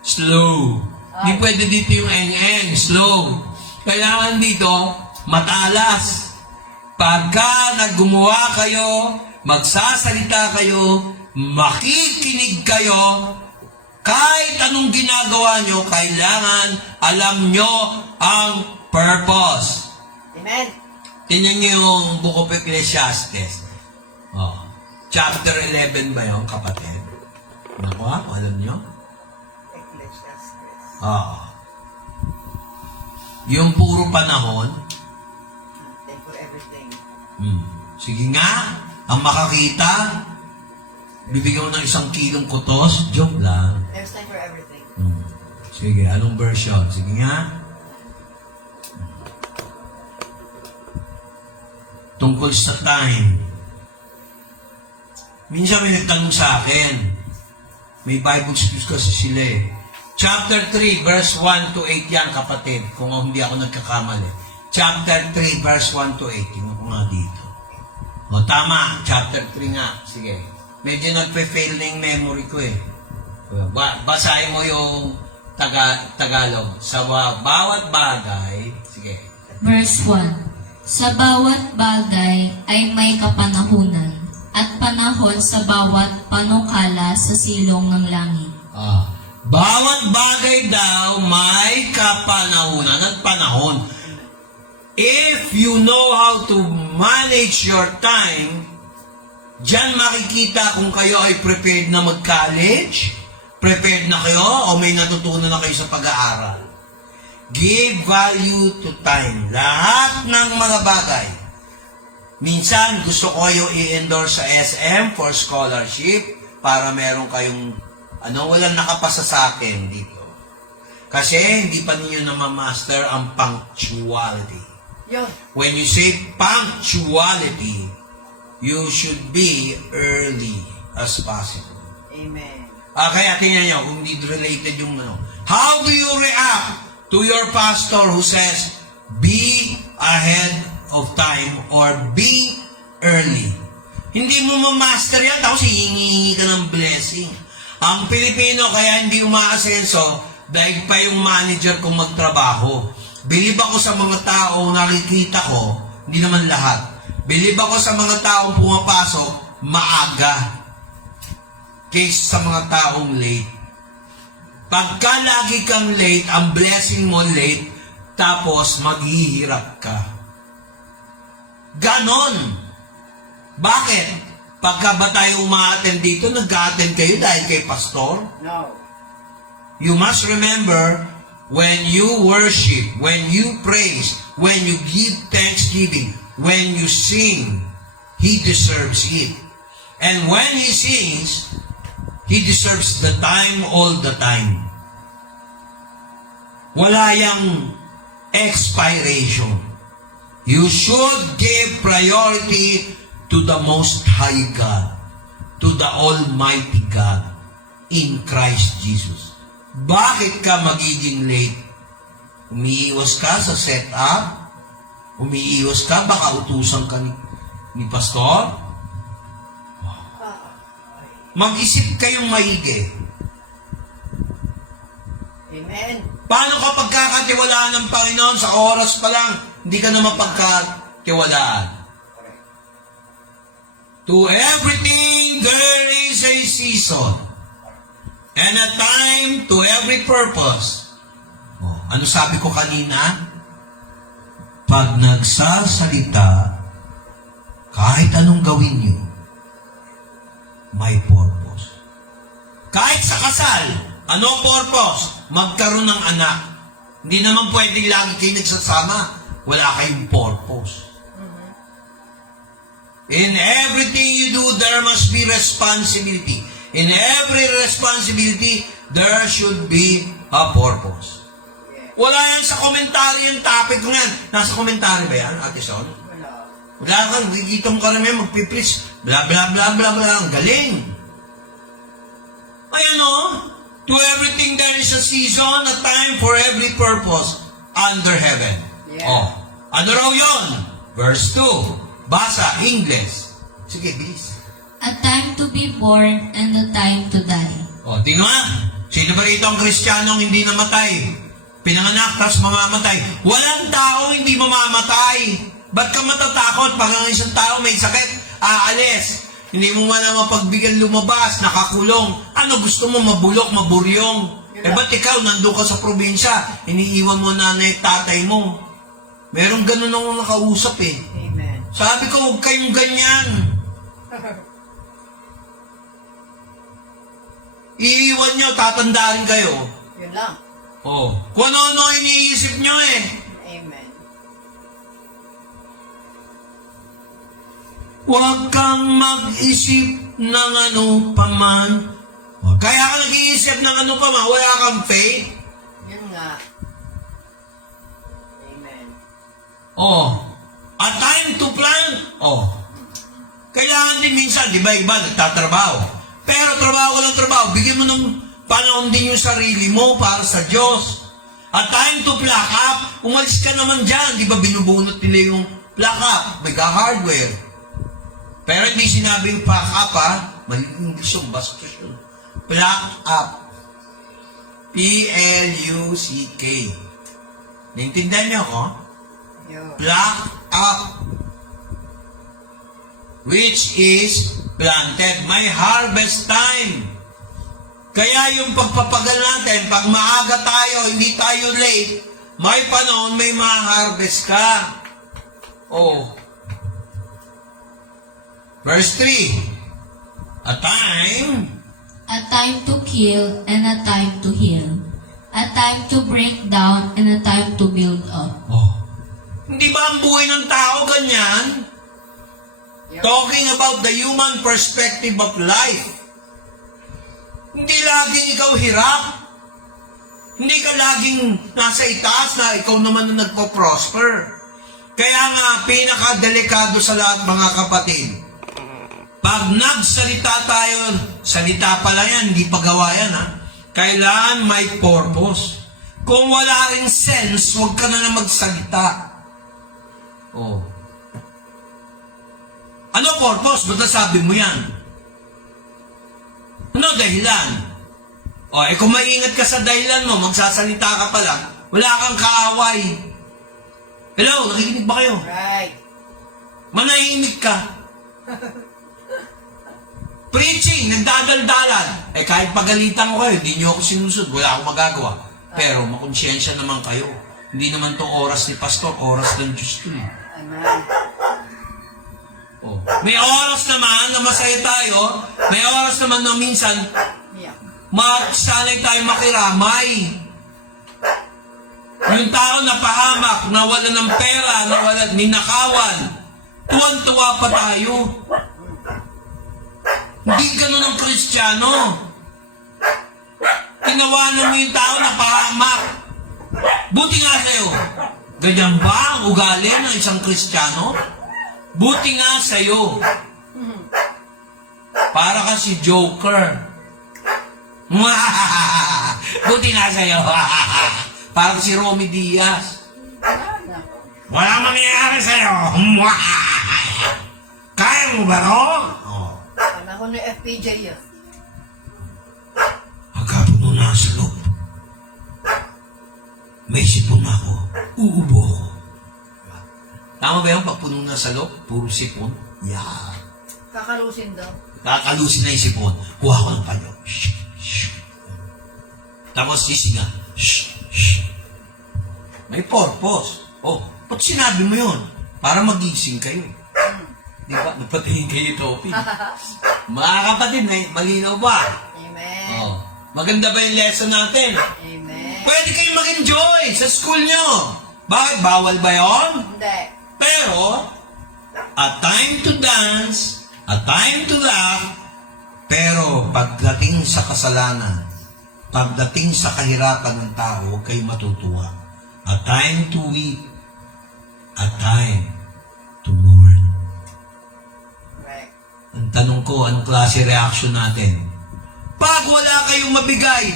slow. Hindi pwede dito yung eng-eng, slow. Kailangan dito, matalas. Pagka naggumawa kayo, magsasalita kayo, makikinig kayo, kahit anong ginagawa nyo, kailangan alam nyo ang purpose. Amen. Tingnan nyo yung Book of Ecclesiastes. Chapter 11 ba yun, kapatid? Naku ha, alam nyo? Ecclesiastes. Yung puro panahon, Thank for everything. sige nga, ang makakita, bibigyan mo ng 1 kilong kutos, joke lang. There's time for everything. Sige, anong version? Sige nga. Tungkol sa time. Minsan may nagtanong sa akin. May Bible studies kasi sila eh. Chapter 3, verse 1 to 8 yan, kapatid. Kung hindi ako nagkakamali. Chapter 3, verse 1 to 8. Tingnan ko nga dito. Tama. Chapter 3 nga. Sige. Medyo nagpe-fail na yung memory ko eh. Basahin mo yung Tagalog. Sa bawat bagay. Sige. Verse 1. Sa bawat bagay ay may kapanahunan, at panahon sa bawat panukala sa silong ng langit. Bawat bagay daw may kapanahunan at panahon. If you know how to manage your time, diyan makikita kung kayo ay prepared na mag-college, prepared na kayo, o may natutunan na kayo sa pag-aaral. Give value to time. Lahat ng mga bagay. Minsan, gusto ko kayo i-endorse sa SM for scholarship para meron kayong, walang nakapasa sa akin dito. Kasi hindi pa ninyo namamaster ang punctuality. Yun. When you say punctuality, you should be early as possible. Amen. Kaya tingnan nyo, kung hindi related yung How do you react to your pastor who says, be ahead of time or be early? Hindi mo ma-master yan, tapos hihingi ka ng blessing. Ang Pilipino kaya hindi umaasenso dahil pa yung manager kung magtrabaho. Bilib ako sa mga taong nakikita ko, hindi naman lahat. Bilib ako sa mga taong pumapasok maaga kaysa sa mga taong late. Pagka lagi kang late, ang blessing mo late, tapos maghihirap ka. Ganon. Bakit? Pagka ba tayo umaattend dito, nag-a-attend kayo dahil kay pastor? No. You must remember, when you worship, when you praise, when you give thanksgiving, when you sing, He deserves it. And when He sings, He deserves the time all the time. Wala yang expiration. You should give priority to the Most High God, to the Almighty God, in Christ Jesus. Bakit ka magiging late? Umiiwas ka sa setup? Umiiwas ka? Baka utusan ka ni pastor? Mag-isip kayong maigi. Amen. Paano ka pagkakatiwalaan ng Panginoon sa oras pa lang? Hindi ka na mapagkatiwalaan. To everything there is a season and a time to every purpose. Ano sabi ko kanina? Pag nagsasalita, kahit anong gawin niyo, may purpose. Kahit sa kasal, ano purpose? Magkaroon ng anak. Hindi naman pwedeng lagi kayo nagsasama. Wala kayong purpose. In everything you do, there must be responsibility. In every responsibility, there should be a purpose. Wala yan sa komentary yung topic nga. Nasa komentary ba yan, Ate Son? Wala. Wala ka, nakikita mo ka namin, magpipris, bla bla bla bla bla, ang galing. Ayan o, to everything there is a season, a time for every purpose under heaven. Yeah. Ano raw yun? Verse 2. Basa, English. Sige, bilis. A time to be born and a time to die. Tingnan nga. Sino ba rito ang Kristiyanong hindi namatay? Pinanganak, tapos mamamatay. Walang tao hindi mamamatay. Ba't ka matatakot pag ang isang tao may sakit? Aalis. Hindi mo man na mapagbigyan lumabas, nakakulong. Ano gusto mo, mabulok, maburyong? Ba't ikaw, nandun ka sa probinsya, iniiwan mo nanay at tatay mo? Merong ganun akong nakausap eh. Amen. Sabi ko, huwag kayong ganyan. Iiwan nyo, tatandaan kayo. Yun lang. Kung ano-ano iniisip nyo eh. Amen. Huwag kang mag-isip ng ano paman. Kaya ka nag-iisip ng ano paman, wala kang faith. Yun nga. Amen. A time to plan. Kailangan din minsan, di ba iba, nagtatrabaho. Pero trabaho ng trabaho, bigyan mo ng panahon din yung sarili mo para sa Diyos. A time to pluck up, umalis ka naman dyan, di ba binubunot nila yung pluck up, hardware. Pero hindi sinabing pluck up ha, maling English yung bastos yun. Pluck up. P-L-U-C-K. Naintindihan niyo ako? Yun. Pluck up. Which is planted. May harvest time. Kaya yung pagpapagal natin, pag maaga tayo, hindi tayo late, may panahon, may ma-harvest ka. Verse 3. A time A time to kill and a time to heal. A time to break down and a time to build up. Oh. Hindi ba ang buhay ng tao ganyan? Talking about the human perspective of life. Hindi laging ikaw hirap. Hindi ka laging nasa itaas na ikaw naman na nagpo-prosper. Kaya nga, pinakadelikado sa lahat mga kapatid. Pag nagsalita tayo, salita pala yan, hindi pagawa yan ha. Kailangan may purpose. Kung wala ring sense, huwag ka na magsalita. Oh. Ano purpose? Ba't nasabi mo yan? Ano dahilan? O, kung maingat ka sa dahilan mo, magsasalita ka pala, wala kang kaaway. Hello, nakikinig ba kayo? Right. Manahimik ka. Preaching, nagdadaldalan. Kahit pagalitan ko kayo, hindi nyo ako sinusod, wala akong magagawa. Pero makonsyensya naman kayo. Hindi naman to oras ni Pastor, oras ng Diyos to eh. Amen. Oh. May oras naman na masaya tayo, may oras naman na minsan Yeah. sanay tayo makiramay. Yung tao na pahamak, nawala ng pera, nawala ninakawan, tuwan-tuwa pa tayo. Hindi ganun ang Kristiyano. Tinawanan mo yung tao na pahamak. Buti nga sa'yo. Ganyan ba ang ugali ng isang Kristiyano? Buti nga sa'yo. Para ka si Joker. Buti nga sa'yo. Para ka si Romy Diaz. Wala mangyayari sa'yo. Kaya mo ba, no? Oh. Panahon ni FPJ yun. Pagkapuno na sa loob. May sipon ako. Uubo ko. Tama ba yung pagpuno na sa loob? Puro sipon? Yeah. Kakalusin daw. Kakalusin na yung sipon. Kuha ko ng panyo. Shh, shh. Tapos sisinga. Shh, shh. May purpose. Oh, ba't sinabi mo yun? Para magising kayo. Di ba? Nagpatingin kayo topi. Mga kapatid, malinaw ba? Amen. Oh. Maganda ba yung lesson natin? Amen. Pwede kayo mag-enjoy sa school nyo. Bakit? Bawal ba yun? Hindi. Pero, a time to dance, a time to laugh, pero pagdating sa kasalanan, pagdating sa kahirapan ng tao, huwag kayo matutuwa. A time to weep, a time to mourn. Right. Ang tanong ko, anong klase reaction natin? Pag wala kayong mabigay,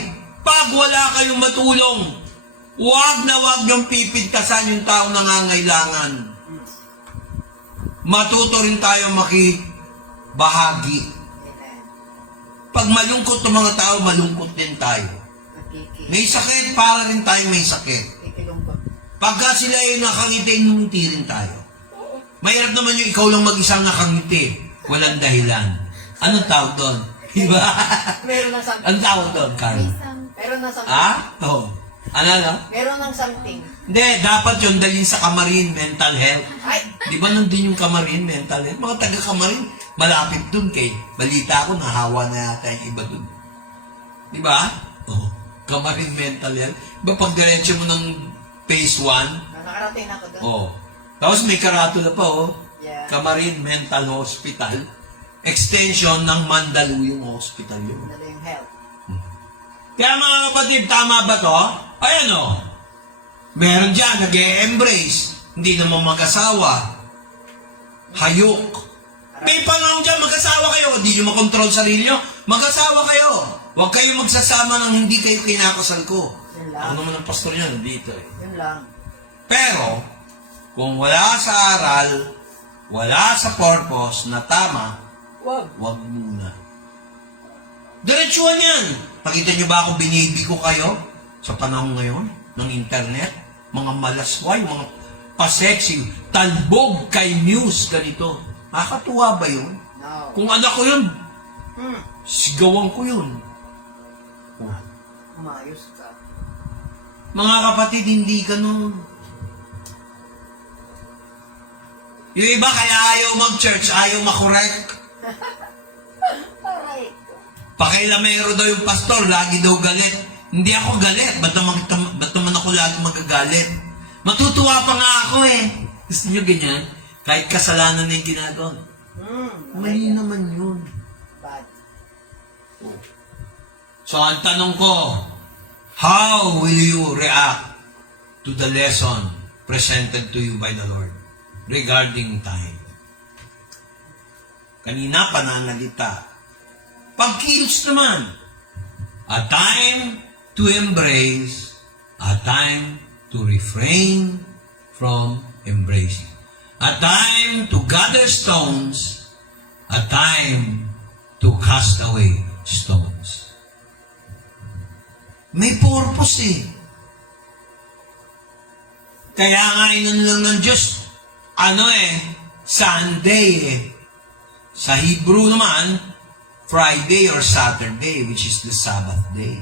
pag wala kayong matulong, huwag na huwag niyong pipintasan yung taong nangangailangan. Matuto rin tayo makibahagi. Amen. Pag malungkot ng mga tao, malungkot din tayo. Nakiki. May sakit, para rin tayo may sakit. Kikilungkot. Pagka sila yung nakangiti, ngumiti rin tayo. Mahirap naman yung ikaw lang mag-isang nakangiti. Walang dahilan. Anong tawag doon? Diba? Meron ng something. Anong tawag doon, Carl? Meron ng something. Oo. Ano? Meron ng something. Hindi, dapat yun dalhin sa Kamarin Mental Health. Ay! Di ba nandun yung Kamarin Mental Health? Mga taga-Kamarin, malapit dun kay. Balita ko, nahawa na yata yung iba dun. Di ba? Oo. Kamarin Mental Health. Di ba pag diretso mo ng phase 1? Nakarating ako doon. Oo. Tapos may karatula pa, oh. Yeah. Kamarin Mental Hospital. Extension ng Mandaluyong Hospital yun. Dala yung health. Kaya mga kapatid, tama ba to? Ayan o. Meron dyan, nag-e-embrace. Hindi naman mag-asawa. Hayok. May panahon dyan, mag-asawa kayo. Hindi nyo makontrol sarili nyo. Mag-asawa kayo. Huwag kayo magsasama ng hindi kayo kinakasal ko. Yun lang. Ako naman ang pastor niya, dito eh. Yun lang. Pero, kung wala sa aral, wala sa purpose na tama, wag muna. Diretsuhan yan. Nakita nyo ba ako binibi ko kayo sa panahon ngayon ng internet? Mga malasway, mga pa-sexy, talbog kay news, ganito. Nakakatuwa ba yun? No. Kung anak ko yun, Hmm. sigawan ko yun. Oh. Umayos ka. Mga kapatid, hindi ganun. Yung iba kaya ayaw mag-church, ayaw makorek. Alright. Pakailamero daw yung pastor, lagi daw galit. Hindi ako galit. Ba't naman ako lagi magagalit? Matutuwa pa nga ako eh. Gusto nyo ganyan? Kahit kasalanan na yung ginagawa. Mali naman yun. Bad. So, ang tanong ko, how will you react to the lesson presented to you by the Lord regarding time? Kanina, pananalita. Pagkilos naman. A time to embrace, a time to refrain from embracing. A time to gather stones, a time to cast away stones. May purpose eh. Kaya nga inon lang ng Diyos, Sunday eh. Sa Hebrew naman, Friday or Saturday, which is the Sabbath day.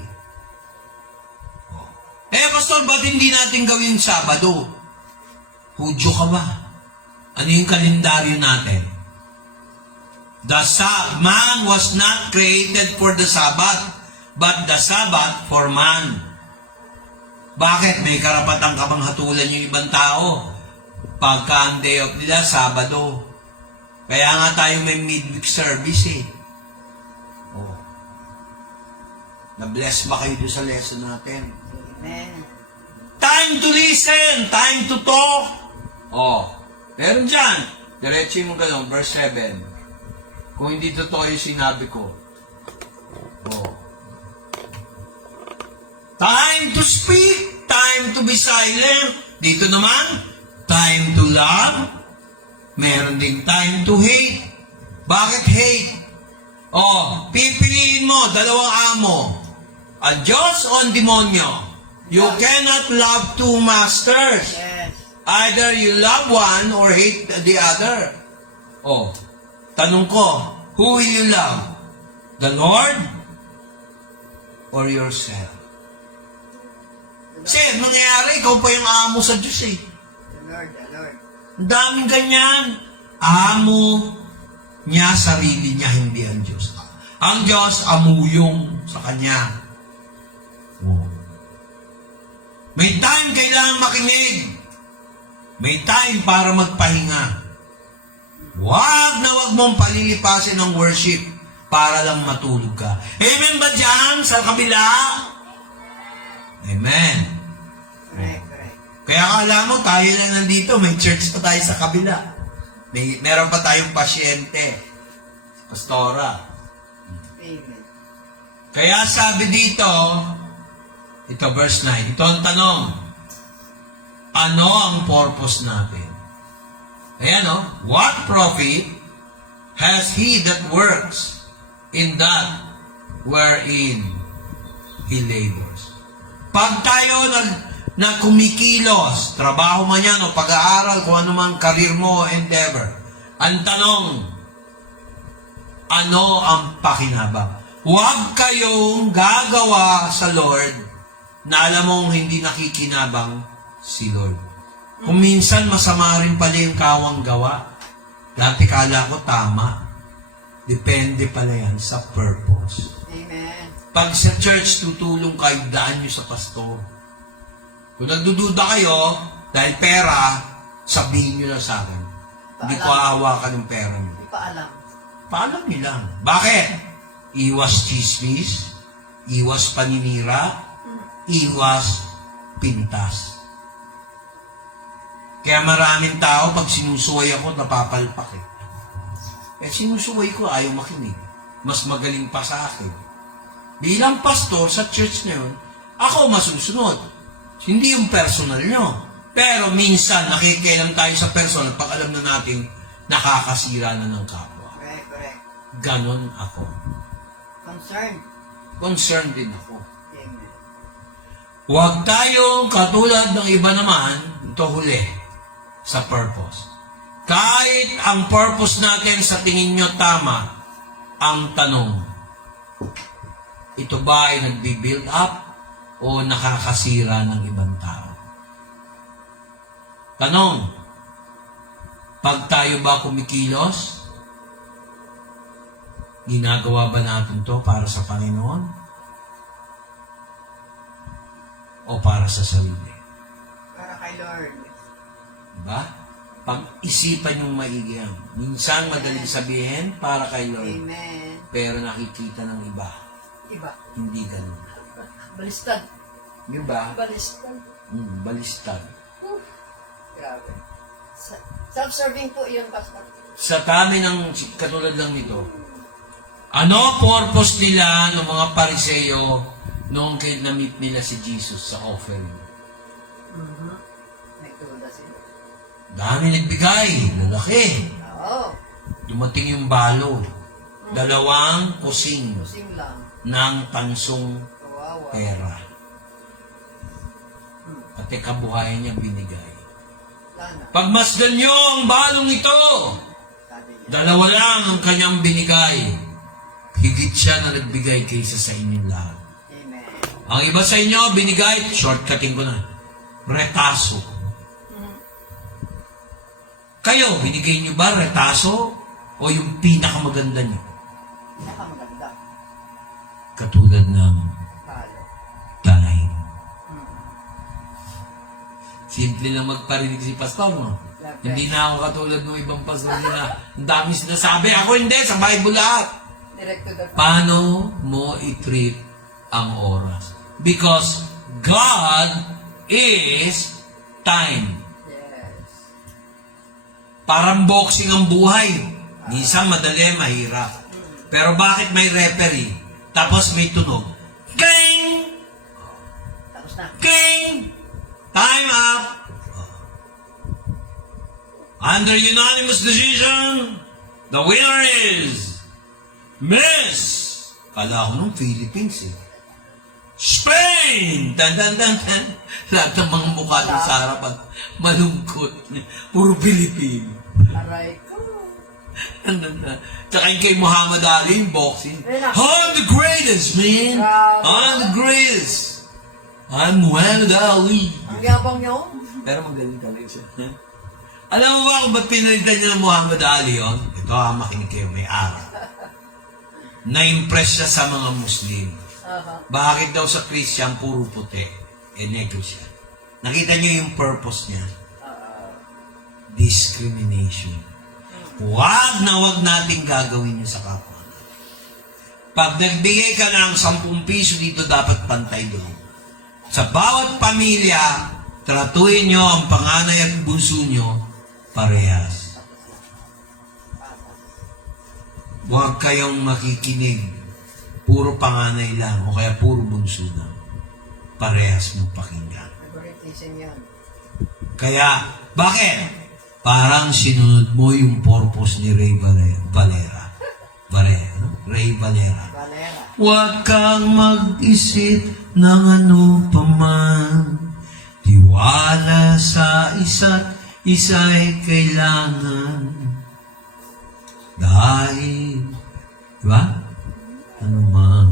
Pastor, ba't hindi natin gawin Sabado? Hudyo ka ba? Ano yung kalendaryo natin? Man was not created for the Sabbath, but the Sabbath for man. Bakit? May karapatan ka bang hatulan yung ibang tao? Pagka ang day off nila, Sabado. Kaya nga tayo may midweek service eh. Oh. Na-bless ba kayo doon sa lesson natin? Amen. Time to listen! Time to talk! Oh. Meron dyan. Diretso mo gano'n, verse 7. Kung hindi totoo yung sinabi ko. Oh. Time to speak, time to be silent. Dito naman, time to love. Meron ding time to hate. Bakit hate? Oh, pipiliin mo, dalawang amo. Ang Diyos o ang demonyo? You cannot love two masters. Yes. Either you love one or hate the other. Oh, tanong ko, who will you love? The Lord or yourself? Kasi mangyayari, ikaw pa yung amo sa Diyos eh. The Lord. Ang daming ganyan. Amo niya, sarili niya, hindi ang Diyos. Ang Diyos, amuyong sa Kanya. Oh. May time kailangan makinig. May time para magpahinga. Wag mong palilipasin ng worship para lang matulog ka. Amen ba dyan sa kabila? Amen. Correct. Kaya akala mo, tayo lang nandito, may church pa tayo sa kabila. Meron pa tayong pasyente. Pastora. Amen. Kaya sabi dito, ito verse 9, ito ang tanong. Ano ang purpose natin? Ayan o, what profit has he that works in that wherein he labors? Pag tayo na kumikilos, trabaho man yan o pag-aaral, kung ano man career mo, endeavor. Ang tanong, ano ang pakinabang? Huwag kayong gagawa sa Lord na alam mong hindi nakikinabang si Lord. Kung minsan masama rin pala yung kawang gawa. Dati kala ko tama. Depende pala yan sa purpose. Amen. Pag sa church, tutulong kayo, daan nyo sa pastor. Kung nagdududa kayo, dahil pera, sabihin nyo na sa akin. Hindi ko hahawakan yung pera nyo. Hindi pa alam. Paalam nyo lang. Bakit? Iwas chismis, iwas paninira, iwas pintas. Kaya maraming tao, pag sinusuway ako, napapalpak eh. Sinusuway ko, ayaw makinig. Mas magaling pa sa akin. Bilang pastor sa church na yun, ako masusunod. Hindi yung personal nyo. Pero minsan, nakikialam tayo sa personal pag alam na natin nakakasira na ng kapwa. Correct. Ganon ako. Concerned din ako. Amen. Huwag tayong katulad ng iba naman, ito huli, sa purpose. Kahit ang purpose natin sa tingin nyo tama, ang tanong, ito ba ay nagbi-build up o nakakasira ng ibang tao? Tanong, pag tayo ba kumikilos, ginagawa ba natin to para sa Panginoon? o para sa sarili? Para kay Lord. Diba? Pag-isipan yung maigi yan. Minsan madaling sabihin para kay Lord, Amen. pero nakikita ng iba. Iba. Hindi ganun. Balistad. Diba? Balistad. Balistad. Grabe. Self-serving po yun, Pastor. Sa dami ng katulad lang nito, ano purpose nila ng mga Pariseo noong na-meet nila si Jesus sa offering? Nagtuda sila. Dami nagbigay, lalaki. Oo. Dumating yung balo. 2 kusing Kusing lang. ng tansong Kawawa. pera. Pati kabuhayan niya binigay. Lana. Pagmasdan niyo ang balong ito, Sabi niya. 2 lang ang kanyang binigay. Higit siya na nagbigay kaysa sa inyong lahat. Amen. Ang iba sa inyo, binigay, shortcutting ko na, retaso. Kayo, binigay niyo ba retaso o yung pinakamaganda niyo? Nakamaganda. Katulad ng Palo. time. Simple lang magparinig si pastor, no? Hindi na ako katulad ng ibang pastor nila. Ang dami sinasabi. Ako hindi, sa Bible lahat. Direct to the Paano mo i-treat ang oras? Because God is time. Yes. Parang boxing ang buhay. Minsan madali, mahirap. Pero bakit may referee? Tapos may tunog. King! Tapos na. King! Time up! Under unanimous decision, the winner is Miss! Kala ko nung Philippines eh. Spain! Dan, dan, dan, dan. Lahat ng mga mukha doon sa harapan. Malungkot. Puro Pilipino. Aray ko. Tsaka yung kay Muhammad Ali, yung boxing. I'm the greatest, man! I'm the greatest! I'm Muhammad Ali! Ang yabang niyo. Pero magaling talaga siya. Alam mo ba kung ba't pinalitan niya ng Muhammad Ali yun? Ito makinig kayo, may araw. Na-impress siya sa mga Muslim. Bakit daw sa Christian puro puti? Negro siya. Nakita niyo yung purpose niya? Discrimination. Wag nating gagawin yun sa kapwa. Pag nagbigay ka ng 10 piso dito, dapat pantay doon. Sa bawat pamilya, tratuhin nyo ang panganay at bunso nyo parehas. Huwag kayong makikinig. Puro panganay lang o kaya puro bunso lang. Parehas mo pakinggan. Favoritism yan. Kaya, bakit? Parang sinunod mo yung purpose ni Ray Valera. Ray Valera. Valera. Huwag kang mag-isip ng ano paman. Tiwala sa isa't isa'y kailangan. Dahil, diba? Ano man,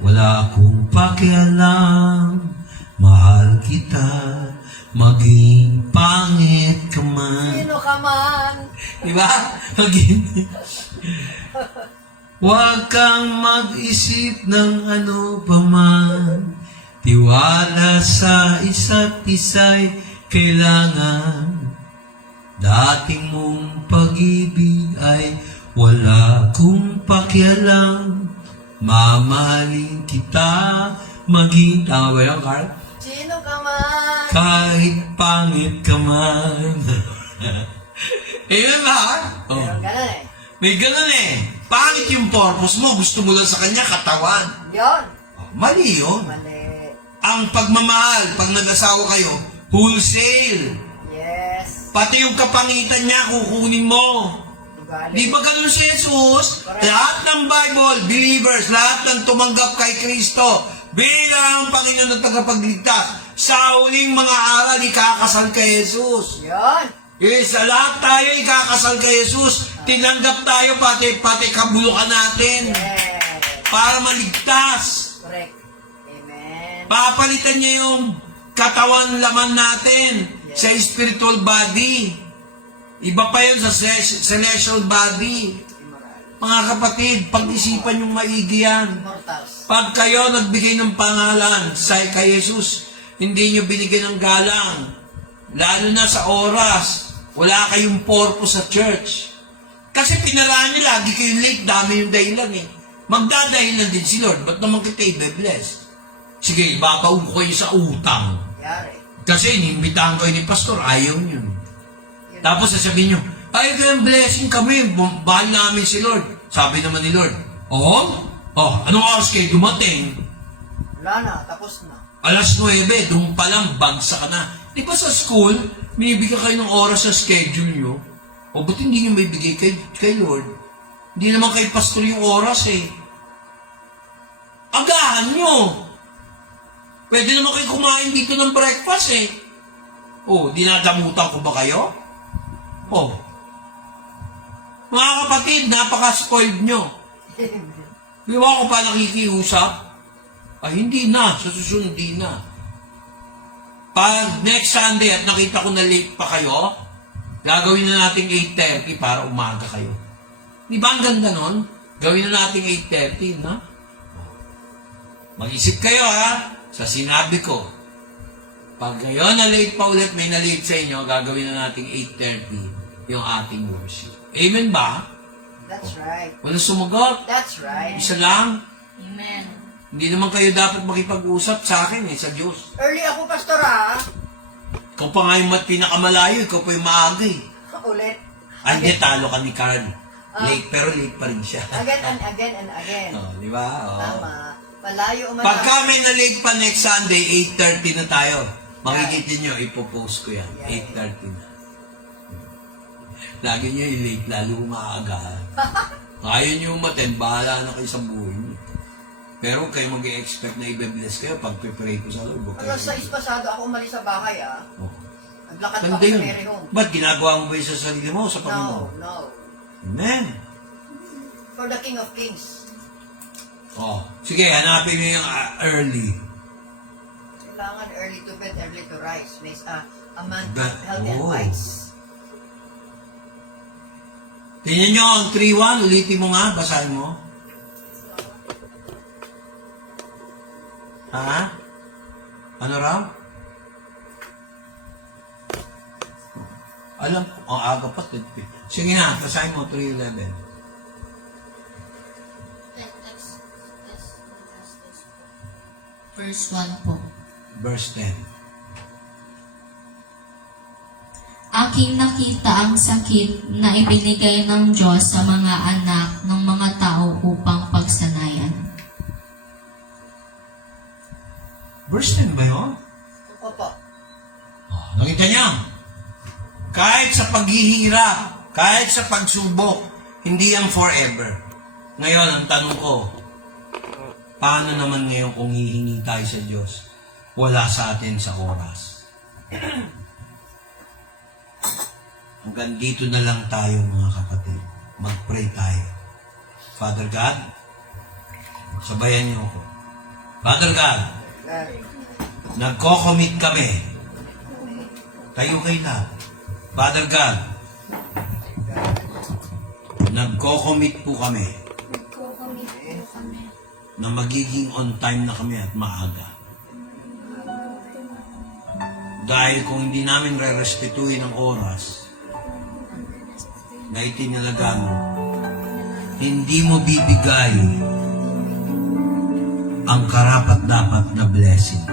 wala akong pakialam. Mahal kita, maging pangit ka man. Sino ka man? Diba? Huwag kang mag-isip ng ano paman. Tiwala sa isa't isa'y kailangan. Dating mong pag-ibig ay wala kong pakialam. Mamahalin kita, maging... Tama ba yun, Carl? Sino ka man? Kahit pangit ka man. Amen ba? Oh. Meron ganun eh. May ganun eh. Pangit yung purpose mo. Gusto mo lang sa kanya katawan. Yun. Oh, mali yun. Mali. Ang pagmamahal, pag nag-asawa kayo, wholesale. Yes. Pati yung kapangitan niya, kukunin mo. Ugali. Di ba ganun si Jesus? Lahat ng Bible, believers, lahat ng tumanggap kay Kristo, bilang Panginoon at tagapagligtas, sa huling mga aral, ikakasal kay Jesus. Yun. Sa lahat tayo ikakasal kay Jesus. Tinanggap tayo pati kabulukan natin Yes. para maligtas. Correct. Amen. Papalitan niya yung katawan laman natin sa spiritual body. Iba pa yun sa celestial body. Immoral. Mga kapatid, pag-isipan yung maigi yan. Immortals. Pag kayo nagbigay ng pangalan sa kay Jesus, hindi nyo binigyan ng galang. Lalo na sa oras, wala kayong purpose sa church. Kasi pinaraan nyo, lagi kayong late, dami yung dahilan eh. Magdadahilan din si Lord, ba't naman kita i-bless? Sige, ibabaw ko kayo sa utang. Yari. Kasi inimbitahan kayo ni Pastor, ayaw nyo. Tapos sasabihin nyo, ay, kayong blessing kami, bahal namin si Lord. Sabi naman ni Lord, anong oras kayo dumating? Wala na, tapos na. Alas 9, doon pa lang, bagsak ka na. Di ba sa school, binibigyan kayo ng oras sa schedule nyo? O ba't hindi nyo may bigay kay Lord? Hindi naman kay Pastor yung oras eh. Agahan nyo. Pwede naman kayo kumain dito ng breakfast eh. Dinadamutan ko ba kayo? Mga kapatid, napaka-spoiled nyo. Di ba ako pa nakikiusap? Hindi na. Sa susunod, hindi na. Pag next Sunday at nakita ko na late pa kayo, gagawin na natin 8:30 para umaga kayo. Di ba ang ganda nun? Gawin na natin 8:30, na? Mag-isip kayo, ha? Sa sinabi ko. Pag ngayon na late pa ulit, may na late sa inyo, gagawin na natin 8:30 yung ating worship. Amen ba? That's right. Walang sumagot? That's right. Isa lang? Amen. Hindi naman kayo dapat makipag-usap sa akin sa Diyos. Early ako, pastor, ha? Ikaw pa nga yung pinakamalayo, ikaw pa yung maaga eh. Ulit. Hindi, talo ka ni Carl. Late, pero late pa rin siya. Again and again and again. Di ba? Tama. Malayo umana. Pagka may na-late pa next Sunday, 8:30 na tayo. Makikita nyo, ipopost ko yan. 8:30 na. Lagi nyo i-late, lalo umaaga. Ayaw nyo umaten, bahala na kayo sa buhay nyo. Pero kayo mag-i-expect na i-bless kayo pag prepare ko sa loob. Alas 6 pasado ako umalis sa bahay, ha? Naglakad pa ako Tanda sa yun. Mary Home. Ba't ginagawa mo ba yun sa sarili mo, sa Panginoon? No. Amen. For the King of Kings. Sige, hanapin mo yung early. Kailangan early to bed, early to rise. May a man healthy and Oh. wise. Tingnan nyo ang 3:1, ulitin mo nga, basahin mo. Ha? Ano raw? Alam ko, ang aga pa. Sige na, basahin mo 3:11. Verse 1 po. Verse 10. Aking nakita ang sakit na ibinigay ng Diyos sa mga anak ng mga tao upang pagsanayan. Verse 10 ba yun? Opo. Nakita niyo? Kahit sa paghihirap, kahit sa pagsubok, hindi yan forever. Ngayon, ang tanong ko, paano naman ngayon kung hihingi tayo sa Diyos? Wala sa atin sa oras. Hanggang dito na lang tayo mga kapatid. Mag-pray tayo. Father God, sabayan niyo ako. Father God, nagko-commit kami. Tayo kayo na. Father God, nagko-commit po kami na magiging on time na kami at maaga. Dahil kung hindi namin re-restituin ang oras na itinalaga mo, hindi mo bibigay ang karapat-dapat na blessing.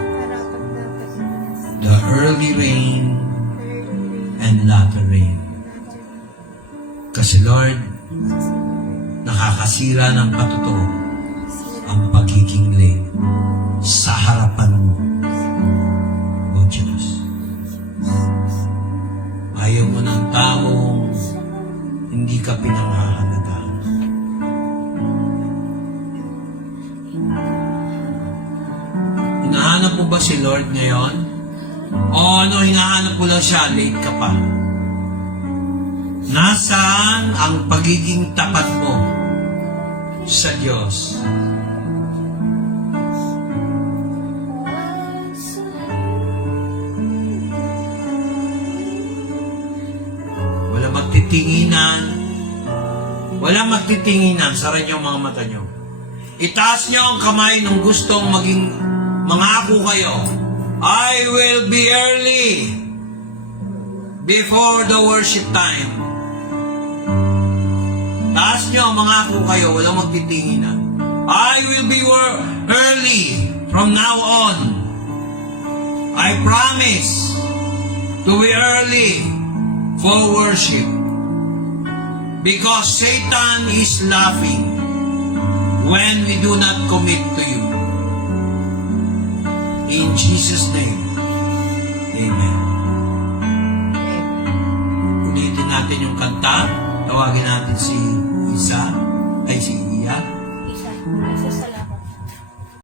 The early rain and latter rain. Kasi Lord, nakakasira ng patotoo ang pagiging late sa harapan mo, O Diyos. Ayaw mo ng taong hindi ka pinangahalagahan. Hinahanap mo ba si Lord ngayon? O hinahanap mo lang siya, late ka pa? Nasaan ang pagiging tapat mo sa Diyos? Wala magtitinginan, Walang magtitinginan. Sara niyo ang mga mata niyo. Itaas niyo ang kamay nung gustong maging mangako kayo. I will be early before the worship time. Taas niyo ang mangako kayo. Walang magtitinginan. I will be early from now on. I promise to be early for worship. Because Satan is laughing when we do not commit to you. In Jesus' name, amen. Ulitin natin yung kanta. Tawagin natin si Isa. Ay, si